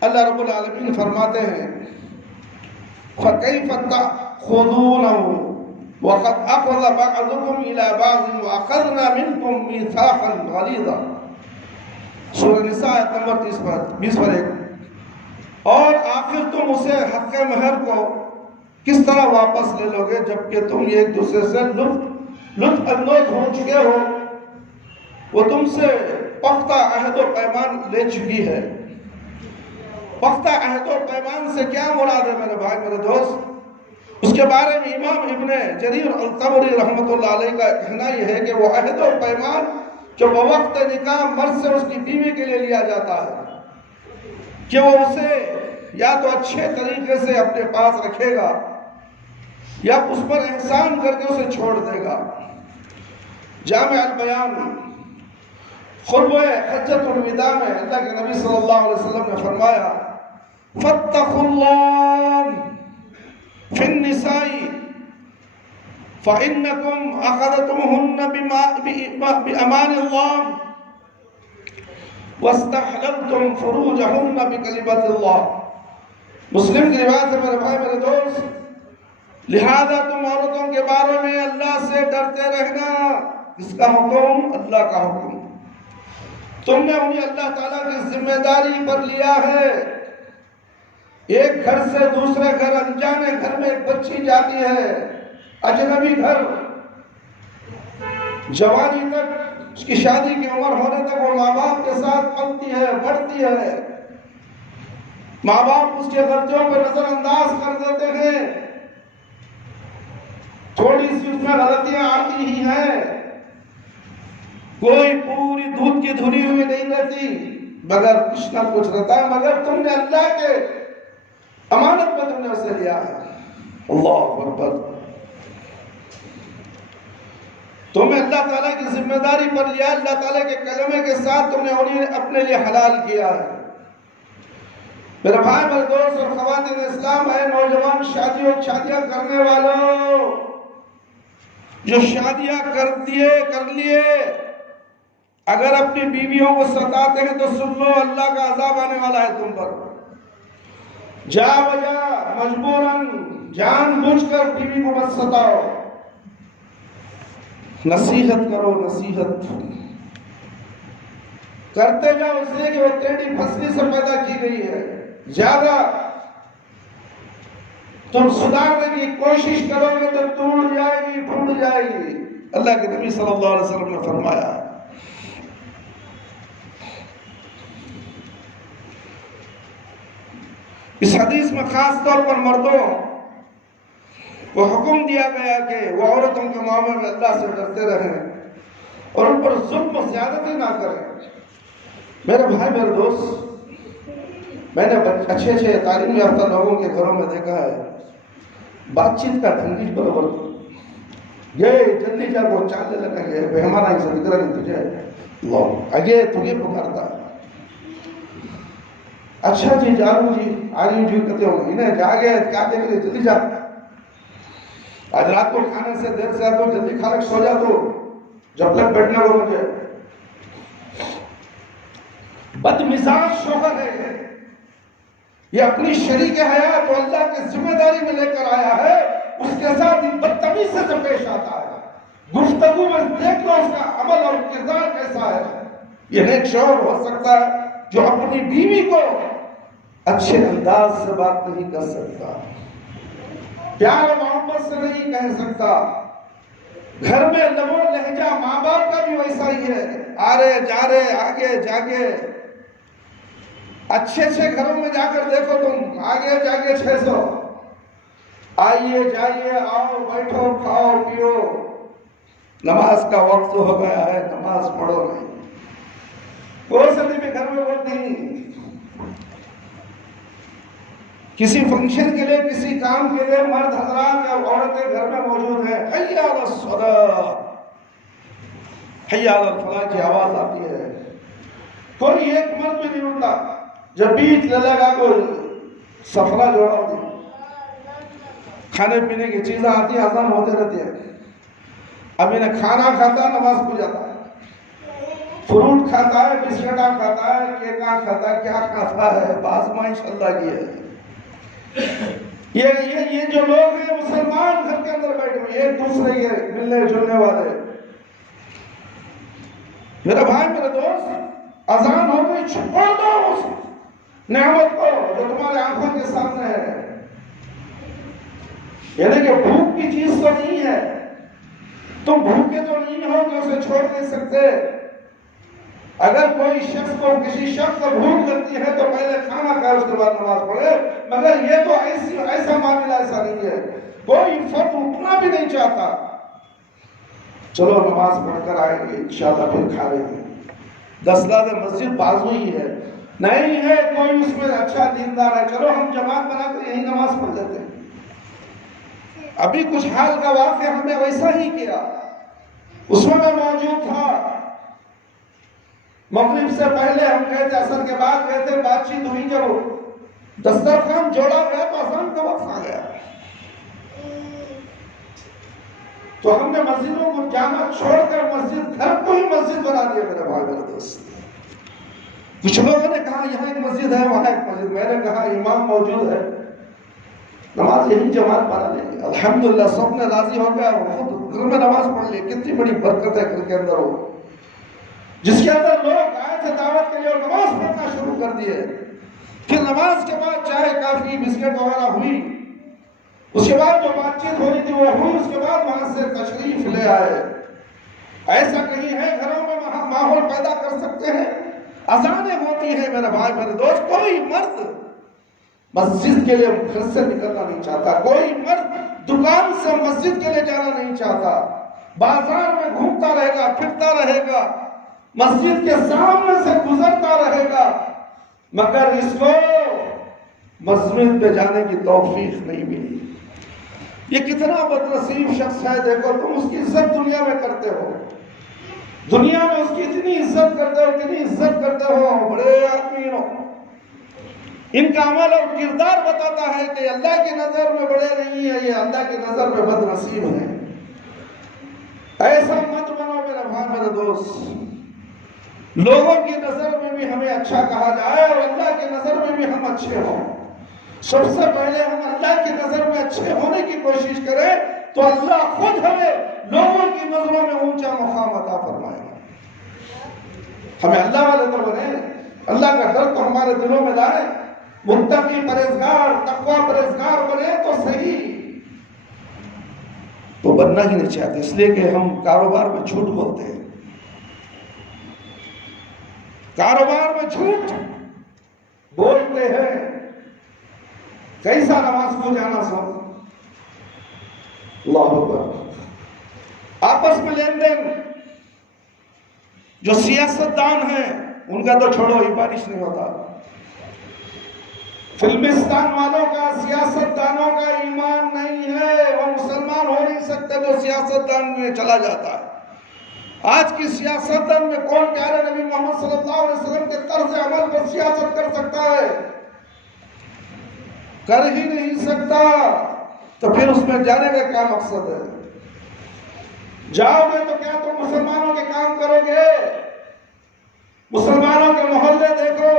اللہ رب العالمین فرماتے ہیں فَكَيْفَ تَأْخُذُونَهُ وَقَدْ أَخَذَ بَعْضُكُمْ إِلَى بَعْضٍ وَأَخَذْنَا مِنْكُمْ مِيثَاقًا غَلِيظًا. سورہ نساء آیت نمبر 20 پر 1. اور آخر تم اسے حق مہر کو کس طرح واپس لے لو گے جبکہ تم ایک دوسرے سے لطف اندوز ہو چکے ہو؟ وہ تم سے پختہ عہد و پیمان لے چکی ہے. پختہ عہد و پیمان سے کیا مراد ہے میرے بھائی میرے دوست؟ اس کے بارے میں امام ابن جریر الطبری رحمۃ اللہ علیہ کا کہنا یہ ہے کہ وہ عہد و پیمان جو بوقت نکاح مرد سے اس کی بیوی کے لیے لیا جاتا ہے کہ وہ اسے یا تو اچھے طریقے سے اپنے پاس رکھے گا یا اس پر احسان کر کے اسے چھوڑ دے گا. جامع البیان خطبہ حجۃ الوداع میں اللہ کے نبی صلی اللہ علیہ وسلم نے فرمایا فَاتَّقُوا اللَّهَ فِي النِّسَاءِ فَإِنَّكُمْ أَخَذْتُمُوهُنَّ بِأَمَانِ اللَّهِ وَاسْتَحْلَلْتُمْ فُرُوجَهُنَّ بِكَلِمَةِ اللَّهِ. مسلم کی روایت ہے میرے بھائی میرے دوست، لہذا تم عورتوں کے بارے میں اللہ سے ڈرتے رہنا. کس کا حکم؟ اللہ کا حکم. تم نے انہیں اللہ تعالیٰ کی ذمہ داری پر لیا ہے. ایک گھر سے دوسرے گھر، انجانے گھر میں ایک بچی جاتی ہے، اجنبی گھر، جوانی تک اس کی شادی کی عمر ہونے تک وہ ماں باپ کے ساتھ پلتی ہے، بڑھتی ہے. ماں باپ اس کے غلطیوں کو نظر انداز کر دیتے ہیں، تھوڑی سی اس میں غلطیاں آتی ہی ہیں، کوئی پوری دودھ کی دھلی ہوئی نہیں رہتی، مگر کچھ نہ کچھ رہتا ہے، مگر تم نے اللہ کے امانت میں تم نے اسے لیا ہے۔ اللہ اکبر، تم نے اللہ تعالیٰ کی ذمہ داری پر لیا، اللہ تعالیٰ کے کلمے کے ساتھ تم نے انہیں اپنے لیے حلال کیا ہے۔ میرے بھائی، میرے دوست اور خواتین اسلام، ہے نوجوان شادیاں کرنے والوں، جو شادیاں کر لیے، اگر اپنی بیویوں کو ستاتے ہیں تو سن لو، اللہ کا عذاب آنے والا ہے تم پر۔ جا وجہ مجبوراً جان بوجھ کر بیوی کو مت ستاؤ، نصیحت کرو، نصیحت کرتے جاؤ، اس لیے کہ وہ ٹیڑھی پھسلی سے پیدا کی گئی ہے۔ زیادہ تم سدھارنے کی کوشش کرو گے تو ٹوٹ جائے گی، ٹوٹ جائے گی۔ اللہ کے نبی صلی اللہ علیہ وسلم نے فرمایا۔ اس حدیث میں خاص طور پر مردوں کو حکم دیا گیا کہ وہ عورتوں کے معاملے میں اللہ سے ڈرتے رہیں اور ان پر ظلم و زیادتی نہ کریں۔ میرے بھائی، میرے دوست، میں نے اچھے تعلیم یافتہ لوگوں کے گھروں میں دیکھا ہے، بات چیت کا ڈھنگ ہی برابر یہ جلدی جا وہ چالنے لگا کہ ہمارا ہی ذکر نہیں تجھے آگے تجھے پکارتا ہے۔ اچھا جی، جا رہا ہوں جی، آ رہی ہوں جی، کہتے ہوں انہیں جا گئے کیا دیکھ لے، جلدی جا، آج رات کو کھانے سے دیر سے آتا ہوں، جلدی کھا کے سو جا تو جب تک بیٹھنے کو مجھے۔ بدمزاج شوہر ہے یہ، اپنی شریک حیات جو اللہ کی ذمہ داری میں لے کر آیا ہے اس کے ساتھ بدتمیزی سے پیش آتا ہے۔ گفتگو میں دیکھ لو اس کا عمل اور کردار کیسا ہے۔ یہ نیک شوہر ہو سکتا ہے جو اپنی بیوی کو اچھے انداز سے بات نہیں کر سکتا، پیار و محبت سے نہیں کہہ سکتا، گھر میں لب و لہجہ ماں باپ کا بھی ویسا ہی ہے، آ رہے جا رہے آگے جاگے۔ اچھے گھروں میں جا کر دیکھو تم، آگے جاگے 600، آئیے جائیے، آؤ بیٹھو کھاؤ پیو، نماز کا وقت ہو گیا ہے، نماز پڑھو نہیں، کوئی صدی بھی گھر میں وقت نہیں۔ کسی فنکشن کے لیے، کسی کام کے لیے مرد حضرات یا عورتیں گھر میں موجود ہیں، حی علی الصلاۃ، حی علی الفلاح کی آواز آتی ہے، کوئی ایک مرد بھی نہیں اٹھتا، جب بیچ لگا کوئی سفرہ جوڑا ہوتی، کھانے پینے کی چیزیں آتی ہیں، اذان ہوتے رہتی ہے، اب انہیں کھانا کھاتا ہے، نماز پڑھ جاتا ہے، فروٹ کھاتا ہے، بسکٹا کھاتا ہے، کیکا کھاتا ہے، کیا کھاتا ہے، باز ماشاءاللہ کی ہے۔ یہ جو لوگ ہیں مسلمان گھر کے اندر بیٹھے ہوئے، ایک دوسرے کے ملنے جلنے والے۔ میرا بھائی، میرے دوست، اذان ہو گئی، چھوڑ دو اس نعمت کو جو تمہارے آنکھوں کے سامنے ہے۔ یعنی کہ بھوک کی چیز تو نہیں ہے، تم بھوکے تو نہیں ہو کہ اسے چھوڑ نہیں سکتے۔ اگر کوئی شخص کو، کسی شخص کو بھوک لگتی ہے تو پہلے کھانا کھائے اس کے بعد نماز پڑھے، مگر یہ تو ایسا معاملہ ایسا نہیں ہے، کوئی فرد اٹھنا بھی نہیں چاہتا، چلو نماز پڑھ کر آئیں گے انشاءاللہ پھر کھا لیں گے، دستار مسجد بازو ہی ہے، نہیں ہے کوئی اس میں اچھا دیندار ہے، چلو ہم جماعت بنا کر یہی نماز پڑھ لیتے ہیں۔ ابھی کچھ حال کا واقعہ ہم نے ویسا ہی کیا، اس میں موجود تھا، مغرب سے پہلے ہم گئے تھے، عصر کے بعد گئے تھے، بات چیت ہوئی، جب دسترخوان جوڑا گیا تو اذان کا وقت آ گیا، تو ہم نے مسجدوں کو جامع چھوڑ کر مسجد، گھر کو ہی مسجد بنا دیا۔ میرے بھائی، میرے دوست، کچھ لوگوں نے کہا یہاں ایک مسجد ہے، وہاں ایک مسجد، میں نے کہا امام موجود ہے، نماز یہی جماعت پڑھا لیں گے۔ الحمدللہ سب نے راضی ہو گیا، خود گھر میں نماز پڑھ لی، کتنی بڑی برکت ہے گھر کے اندر ہو، جس کے اندر لوگ آئے تھے دعوت کے لیے اور نماز پڑھنا شروع کر دیے، پھر نماز کے بعد چائے کافی بسکٹ وغیرہ ہوئی، اس کے بعد جو بات چیت ہو رہی تھی وہ ہوئی، اس کے بعد وہاں سے تشریف لے آئے۔ ایسا کہیں ہے گھروں میں وہاں ماحول پیدا کر سکتے ہیں، اذانیں ہوتی ہیں۔ میرے بھائی، میرے دوست، کوئی مرد مسجد کے لیے گھر سے نکلنا نہیں چاہتا، کوئی مرد دکان سے مسجد کے لیے جانا نہیں چاہتا، بازار میں گھومتا رہے گا، پھرتا رہے گا، مسجد کے سامنے سے گزرتا رہے گا، مگر اس کو مسجد پہ جانے کی توفیق نہیں ملی۔ یہ کتنا بدنصیب شخص ہے، دیکھو تم اس کی عزت دنیا میں کرتے ہو، دنیا میں اس کی اتنی عزت کرتے ہو، اتنی عزت کرتے ہو، بڑے آدمی ہو، ان کا عمل اور کردار بتاتا ہے کہ اللہ کی نظر میں بڑے نہیں ہیں، یہ اللہ کی نظر میں بدنصیب ہیں۔ ایسا مت بنو میرے بھائی میرے دوست، لوگوں کی نظر میں بھی ہمیں اچھا کہا جائے اور اللہ کی نظر میں بھی ہم اچھے ہوں۔ سب سے پہلے ہم اللہ کی نظر میں اچھے ہونے کی کوشش کریں تو اللہ خود ہمیں لوگوں کی نظروں میں اونچا مقام عطا فرمائے گا۔ ہمیں اللہ والے تو بنے، اللہ کا ڈر تو ہمارے دلوں میں لائے، متقی پرہیزگار تقوی پرہیزگار بنے تو صحیح، تو بننا ہی نہیں چاہتے، اس لیے کہ ہم کاروبار میں جھوٹ بولتے ہیں، کاروبار میں جھوٹ بولتے ہیں۔ کیسا نماز کو جانا سب اللہ اکبر، آپس میں لین دین، جو سیاست دان ہیں ان کا تو چھوڑو ہی، بارش نہیں ہوتا۔ فلمستان والوں کا، سیاست دانوں کا ایمان نہیں ہے، وہ مسلمان ہو نہیں سکتے جو سیاست دان میں چلا جاتا ہے۔ آج کی سیاست دان میں کون پیارے نبی محمد صلی اللہ علیہ وسلم کے طرز عمل پر سیاست کر سکتا ہے؟ کر ہی نہیں سکتا، تو پھر اس میں جانے کا کیا مقصد ہے؟ جاؤ گے تو کیا تم مسلمانوں کے کام کرو گے؟ مسلمانوں کے محلے دیکھو،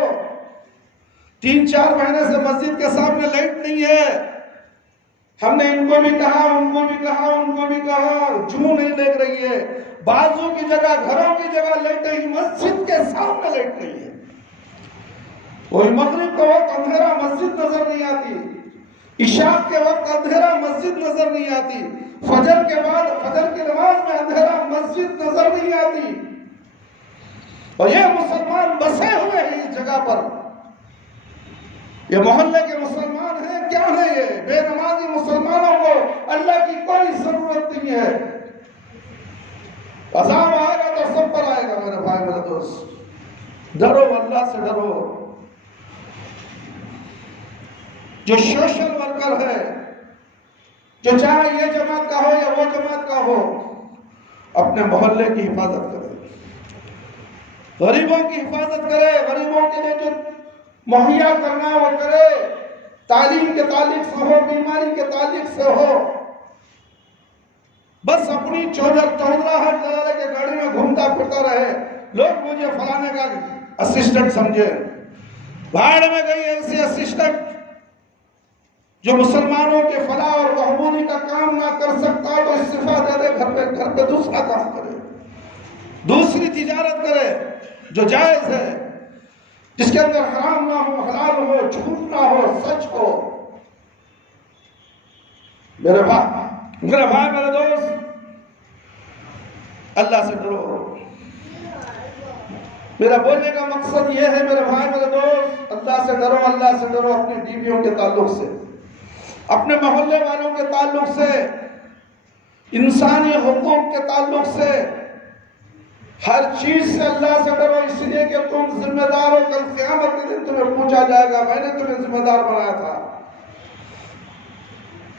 3-4 مہینے سے مسجد کے سامنے لائٹ نہیں ہے، ہم نے ان کو بھی کہا، ان کو بھی کہا، ان کو بھی کہا، جوں نہیں لگ رہی ہے، بازو کی جگہ، گھروں کی جگہ لائٹ نہیں، مسجد کے سامنے لائٹ نہیں ہے۔ کوئی مغرب کے وقت اندھیرا مسجد نظر نہیں آتی، عشاء کے وقت اندھیرا مسجد نظر نہیں آتی، فجر کے بعد فجر کی نماز میں اندھیرا مسجد نظر نہیں آتی، اور یہ مسلمان بسے ہوئے ہیں اس جگہ پر، یہ محلے کے مسلمان ہیں، کیا ہیں یہ بے نمازی مسلمانوں کو اللہ کی کوئی ضرورت نہیں ہے۔ عذاب آئے گا تو سب پر آئے گا میرے بھائی میرے دوست، ڈرو اللہ سے ڈرو۔ جو سوشل ورکر ہے، جو چاہے یہ جماعت کا ہو یا وہ جماعت کا ہو، اپنے محلے کی حفاظت کرے، غریبوں کی حفاظت کرے، غریبوں کے لیے جو مہیا کرنا وہ کرے، تعلیم کے تعلق سے ہو، بیماری کے تعلق سے ہو۔ بس اپنی چودراہٹ لگا کے گاڑی میں گھومتا پھرتا رہے، لوگ مجھے فلانے کا اسسٹنٹ سمجھے، بھاڑ میں گئی ایسی اسسٹنٹ جو مسلمانوں کے فلاح اور بہبودی کا کام نہ کر سکتا تو استعفا دے دے، گھر پہ دوسرا کام کرے، دوسری تجارت کرے جو جائز ہے، جس کے اندر حرام نہ ہو، حلال ہو، جھوٹ نہ ہو، سچ ہو۔ میرے بھائی میرے دوست، اللہ سے ڈرو۔ میرا بولنے کا مقصد یہ ہے میرے بھائی میرے دوست، اللہ سے ڈرو، اللہ سے ڈرو، اپنی بیویوں کے تعلق سے، اپنے محلے والوں کے تعلق سے، انسانی حقوق کے تعلق سے، ہر چیز سے اللہ سے ڈرو، اس لیے کہ تم ذمہ دار ہو، کل قیامت کے دن تمہیں پوچھا جائے گا، میں نے تمہیں ذمہ دار بنایا تھا،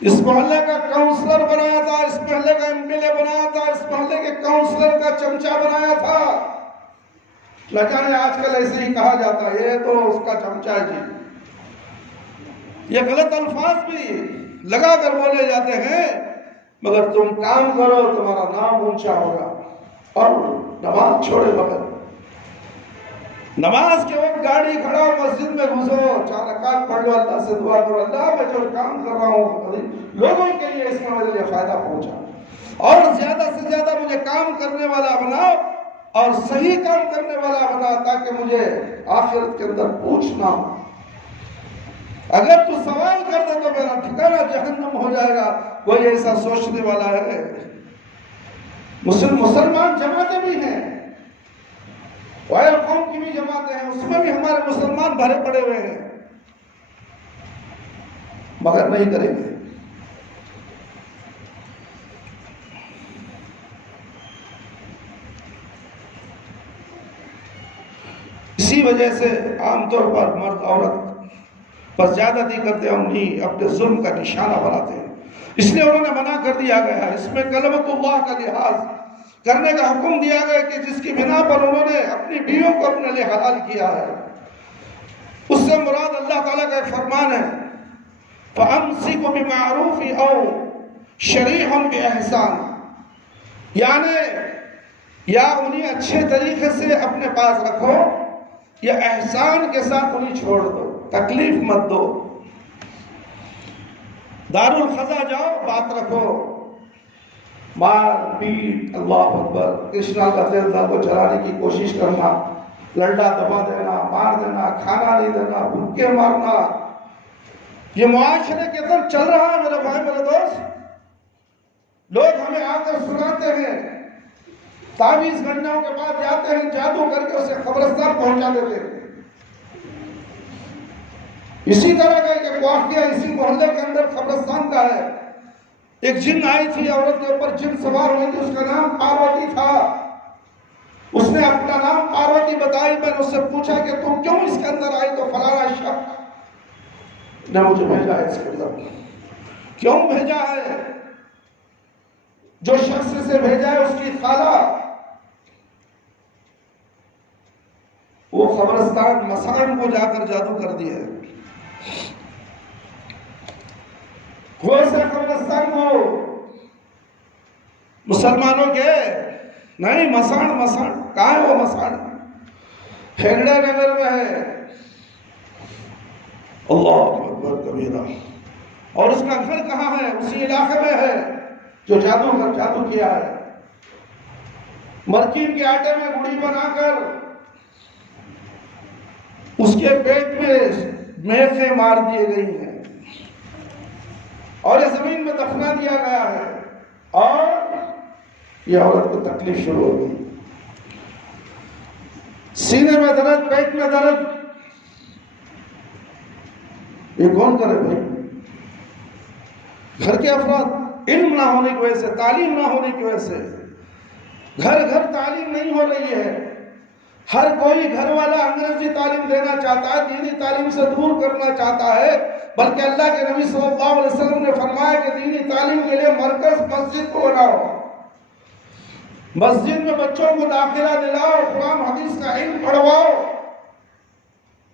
اس محلے کا کاؤنسلر بنایا تھا، اس محلے کا MLA بنایا تھا، اس محلے کے کاؤنسلر کا چمچہ بنایا تھا۔ نہ جانے آج کل ایسے ہی کہا جاتا ہے، یہ تو اس کا چمچہ ہے جی، یہ غلط الفاظ بھی لگا کر بولے جاتے ہیں، مگر تم کام کرو تمہارا نام اونچا ہوگا۔ اور نماز چھوڑے بغیر، نماز کے وقت گاڑی کھڑا مسجد میں گھسو، 4 رکعت پڑھ لو، اللہ سے دعا کرو، اللہ میں جو کام کر رہا ہوں لوگوں کے لیے اس میں میرے لیے فائدہ پہنچا، اور زیادہ سے زیادہ مجھے کام کرنے والا بناؤ اور صحیح کام کرنے والا بنا، تاکہ مجھے آخرت کے اندر پوچھنا ہو۔ اگر تو سوال کر دے تو میرا ٹھکانہ جہنم ہو جائے گا۔ کوئی ایسا سوچنے والا ہے؟ مسلمان جماعتیں بھی ہیں، وائر قوم کی بھی جماعتیں ہیں، اس میں بھی ہمارے مسلمان بھرے پڑے ہوئے ہیں، مگر نہیں کریں گے۔ اسی وجہ سے عام طور پر مرد عورت پر زیادتی کرتے ہیں، انہیں اپنے ظلم کا نشانہ بناتے ہیں، اس لیے انہوں نے منع کر دیا گیا ہے۔ اس میں کلمت اللہ کا لحاظ کرنے کا حکم دیا گیا کہ جس کی بنا پر انہوں نے اپنی بیویوں کو اپنے لیے حلال کیا ہے، اس سے مراد اللہ تعالیٰ کا ایک فرمان ہے فَأَمْسِكُ بِمَعْرُوفِ أَوْ شَرِيحٌ بِإِحْسَانٍ، یعنی یا انہیں اچھے طریقے سے اپنے پاس رکھو یا احسان کے ساتھ انہیں چھوڑ دو، تکلیف مت دو۔ دارالخزا جاؤ، بات رکھو، مار پیٹ، اللہ اکبر، کرشنا کا تیل دل کو چلانے کی کوشش کرنا، لڑا دبا دینا، مار دینا، کھانا نہیں دینا، بھوکے مارنا، یہ معاشرے کے اندر چل رہا ہے میرے بھائی میرے دوست۔ لوگ ہمیں آ کر سناتے ہیں، تعویذ گنجوں کے پاس جاتے ہیں، جادو کر کے اسے قبرستان پہنچا دیتے ہیں۔ اسی طرح کا ایک واقعہ اسی محلے کے اندر قبرستان کا ہے۔ ایک جن آئی تھی، عورت کے اوپر جن سوار ہوئی تھی، اس کا نام پاروتی تھا۔ اس نے اپنا نام پاروتی بتائی، میں نے اس سے پوچھا کہ تم کیوں اس کے اندر آئی؟ تو فلانا شخص نے مجھے بھیجا ہے اس کے اندر۔ کیوں بھیجا ہے؟ جو شخص سے بھیجا ہے اس کی خالہ وہ قبرستان مسان کو جا کر جادو کر دیا ہے۔ وہ سے قبرستان کو مسلمانوں کے نہیں، مسان کہاں ہے وہ مسان؟ ہیگڑے نگر میں ہے۔ اللہ اکبر کبیرہ۔ اور اس کا گھر کہاں ہے؟ اسی علاقے میں ہے جو جادو کیا ہے۔ مرکین کے آٹے میں گڑی بنا کر اس کے پیٹ میں میخیں مار دیے گئی ہیں اور یہ زمین میں دفنا دیا گیا ہے، اور یہ عورت کو تکلیف شروع ہو گئی، سینے میں درد، پیٹ میں درد۔ یہ کون کرے بھائی؟ گھر کے افراد علم نہ ہونے کی وجہ سے، تعلیم نہ ہونے کی وجہ سے، گھر گھر تعلیم نہیں ہو رہی ہے۔ ہر کوئی گھر والا انگریزی تعلیم دینا چاہتا ہے، دینی تعلیم سے دور کرنا چاہتا ہے، بلکہ اللہ کے نبی صلی اللہ علیہ وسلم نے فرمایا کہ دینی تعلیم کے لیے مرکز مسجد کو بناؤ، مسجد میں بچوں کو داخلہ دلاؤ، قرآن حدیث کا علم پڑھواؤ،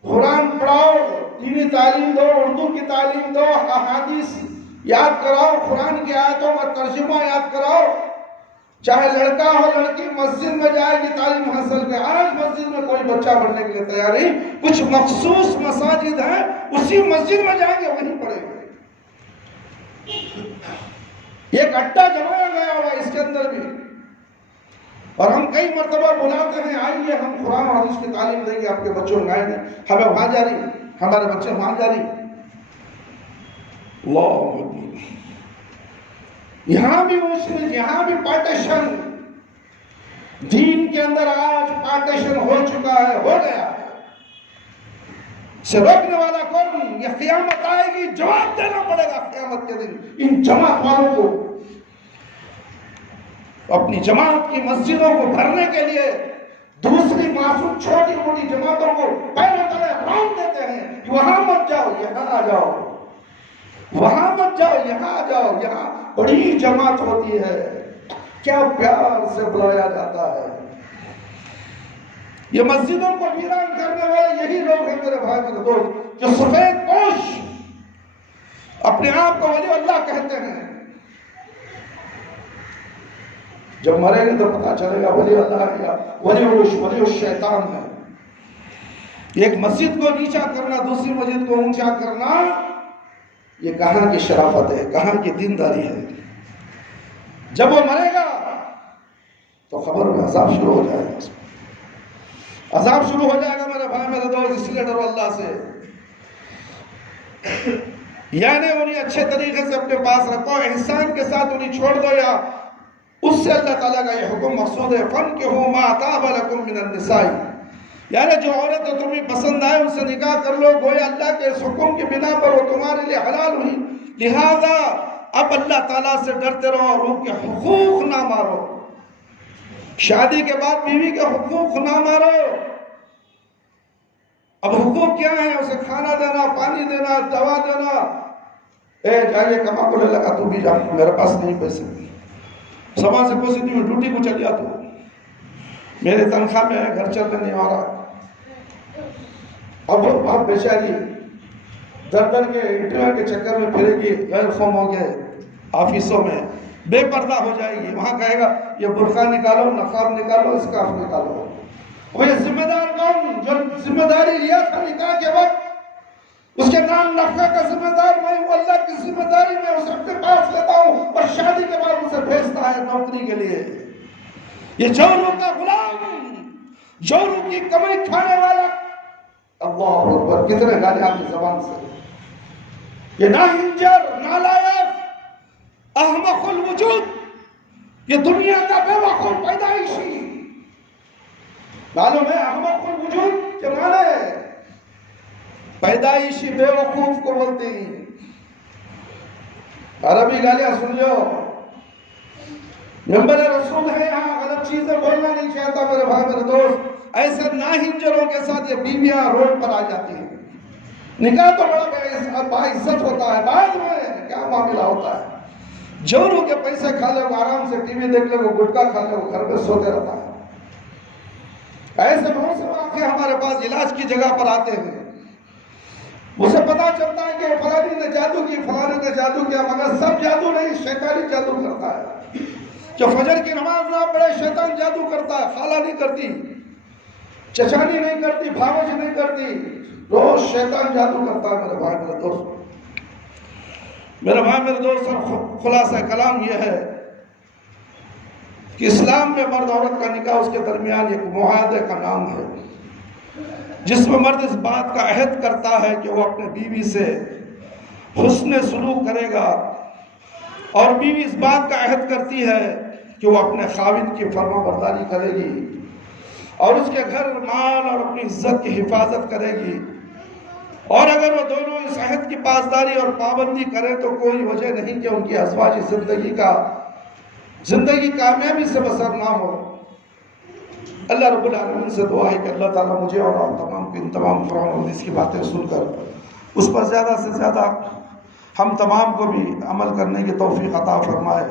قرآن پڑھاؤ، دینی تعلیم دو، اردو کی تعلیم دو، احادیث یاد کراؤ، قرآن کی آیتوں کا ترجمہ یاد کراؤ۔ چاہے لڑکا ہو لڑکی، مسجد میں جائے گی تعلیم حاصل کرے۔ آج مسجد میں کوئی بچہ پڑھنے کے لیے تیار نہیں، کچھ مخصوص مساجد ہیں، اسی مسجد میں جائیں گے، وہیں پڑھیں گے۔ ایک اڈا جمایا گیا ہوا اس کے اندر بھی، اور ہم کئی مرتبہ بلاتے ہیں آئیے ہم قرآن اور حدیث کی تعلیم دیں گے آپ کے بچوں میں، آئیں گے، ہمیں وہاں جاری، ہمارے بچے وہاں جاری۔ اللہ اکبر۔ یہاں بھی مشکل، یہاں بھی پارٹیشن، دین کے اندر آج پارٹیشن ہو چکا ہے، ہو گیا ہے۔ سے روکنے والا کون؟ یہ قیامت آئے گی، جواب دینا پڑے گا قیامت کے دن ان جماعت والوں کو۔ اپنی جماعت کی مسجدوں کو بھرنے کے لیے دوسری معصوم چھوٹی موٹی جماعتوں کو پیروں تلے رون دیتے ہیں، وہاں مت جاؤ، یہاں آ جاؤ، وہاں مت جاؤ، یہاں آ جاؤ۔ یہاں بڑی جماعت ہوتی ہے، کیا پیار سے بلایا جاتا ہے۔ یہ مسجدوں کو ویران کرنے والے یہی لوگ ہیں میرے بھائی میرے دوست، جو سفید پوش اپنے آپ کو ولی اللہ کہتے ہیں۔ جب مریں گے تو پتا چلے گا ولی اللہ ہے یا ولی الشیطان ہے۔ ایک مسجد کو نیچا کرنا، دوسری مسجد کو اونچا کرنا، یہ کہاں کی شرافت ہے، کہاں کی دینداری ہے۔ جب وہ مرے گا تو خبر میں عذاب شروع ہو جائے گا، عذاب شروع ہو جائے گا میرے بھائی میرے دوست۔ اس لیے ڈرو اللہ سے، یعنی انہیں اچھے طریقے سے اپنے پاس رکھو، احسان کے ساتھ انہیں چھوڑ دو، یا اس سے اللہ تعالیٰ کا یہ حکم مقصود ہے فَانكِحُوا مَا طَابَ لَكُم مِّنَ النِّسَاءِ، یعنی جو عورتیں تمہیں پسند آئے ان سے نکاح کر لو، گویا اللہ کے اس حکم کی بنا پر وہ تمہارے لیے حلال ہوئی۔ لہذا اب اللہ تعالیٰ سے ڈرتے رہو اور ان کے حقوق نہ مارو، شادی کے بعد بیوی کے حقوق نہ مارو۔ اب حقوق کیا ہے؟ اسے کھانا دینا، پانی دینا، دوا دینا. جائیے کما کو لے لگا، تو بھی جا، میرے پاس نہیں پیسے. سما سے کوئی میں ڈیوٹی کو چل جا، تو میرے تنخواہ میں ہے، گھر چلنے نہیں آ رہا. اب بیچاری در در کے انٹرویو کے چکر میں پھرے گی، غیر فارم ہو گئے آفیسوں میں، بے پردہ ہو جائے گی. وہاں کہے گا یہ برقع نکالو، نقاب نکالو، اسکارف نکالو. وہ یہ ذمہ دار کون جو ذمہ داری لیا تھا نکاح کے وقت؟ اس کے نام نفقہ کا ذمہ دار میں ہوں. اللہ کی ذمہ داری میں اسے اپنے پاس لیتا ہوں اور شادی کے بعد اسے بھیجتا ہے نوکری کے لیے. یہ جوروں کا غلام، جوروں کی کمائی کھانے والا. اللہ اکبر، کتنے گالی آپ کی زبان سے. یہ ناہنجر، نالائق، احمق الوجود، یہ دنیا کا بے وقوف پیدائشی. معلوم ہے احمق الوجود کے معنی ہے پیدائشی بے وقوف کو بولتے ہیں. عربی گالیاں سن لو. ممبر رسول ہے، یہاں غلط چیزیں بولنا نہیں چاہتا میرے بھائی میرے دوست. ایسے ناہنجروں کے ساتھ یہ بیویاں روڈ پر آ جاتی ہیں. نکاح تو بڑا باعزت ہوتا ہے، بعد میں کیا معاملہ ہوتا ہے. جوروں کے پیسے کھا لے، آرام سے ٹی وی دیکھ لے، وہ گٹکا کھا لے، وہ گھر میں سوتے رہتا ہے. ایسے بہت سے واقعے ہمارے پاس علاج کی جگہ پر آتے ہیں. اسے پتا چلتا ہے کہ فلانی نے جادو کی، فلانے نے جادو کیا، مگر سب جادو نہیں، شیطانی جادو کرتا ہے. جو فجر کی نماز نہ پڑھے شیطان جادو کرتا ہے. خالہ نہیں کرتی، چچانی نہیں کرتی، بھاوج نہیں کرتی، روز شیطان جادو کرتا ہے. میرے بھائی میرے دوست، میرے بھائی میرے دوست، اور خلاصہ کلام یہ ہے کہ اسلام میں مرد عورت کا نکاح اس کے درمیان ایک معاہدے کا نام ہے، جس میں مرد اس بات کا عہد کرتا ہے کہ وہ اپنے بیوی سے حسن سلوک کرے گا، اور بیوی اس بات کا عہد کرتی ہے کہ وہ اپنے خاوند کی فرما برداری کرے گی، اور اس کے گھر مال اور اپنی عزت کی حفاظت کرے گی. اور اگر وہ دونوں اس عہد کی پاسداری اور پابندی کریں تو کوئی وجہ نہیں کہ ان کی ازواجی زندگی کامیابی سے بسر نہ ہو. اللہ رب العالمین سے دعا ہے کہ اللہ تعالیٰ مجھے اور آپ تمام کے ان تمام قرآن و حدیث کی باتیں سن کر اس پر زیادہ سے زیادہ ہم تمام کو بھی عمل کرنے کی توفیق عطا فرمائے.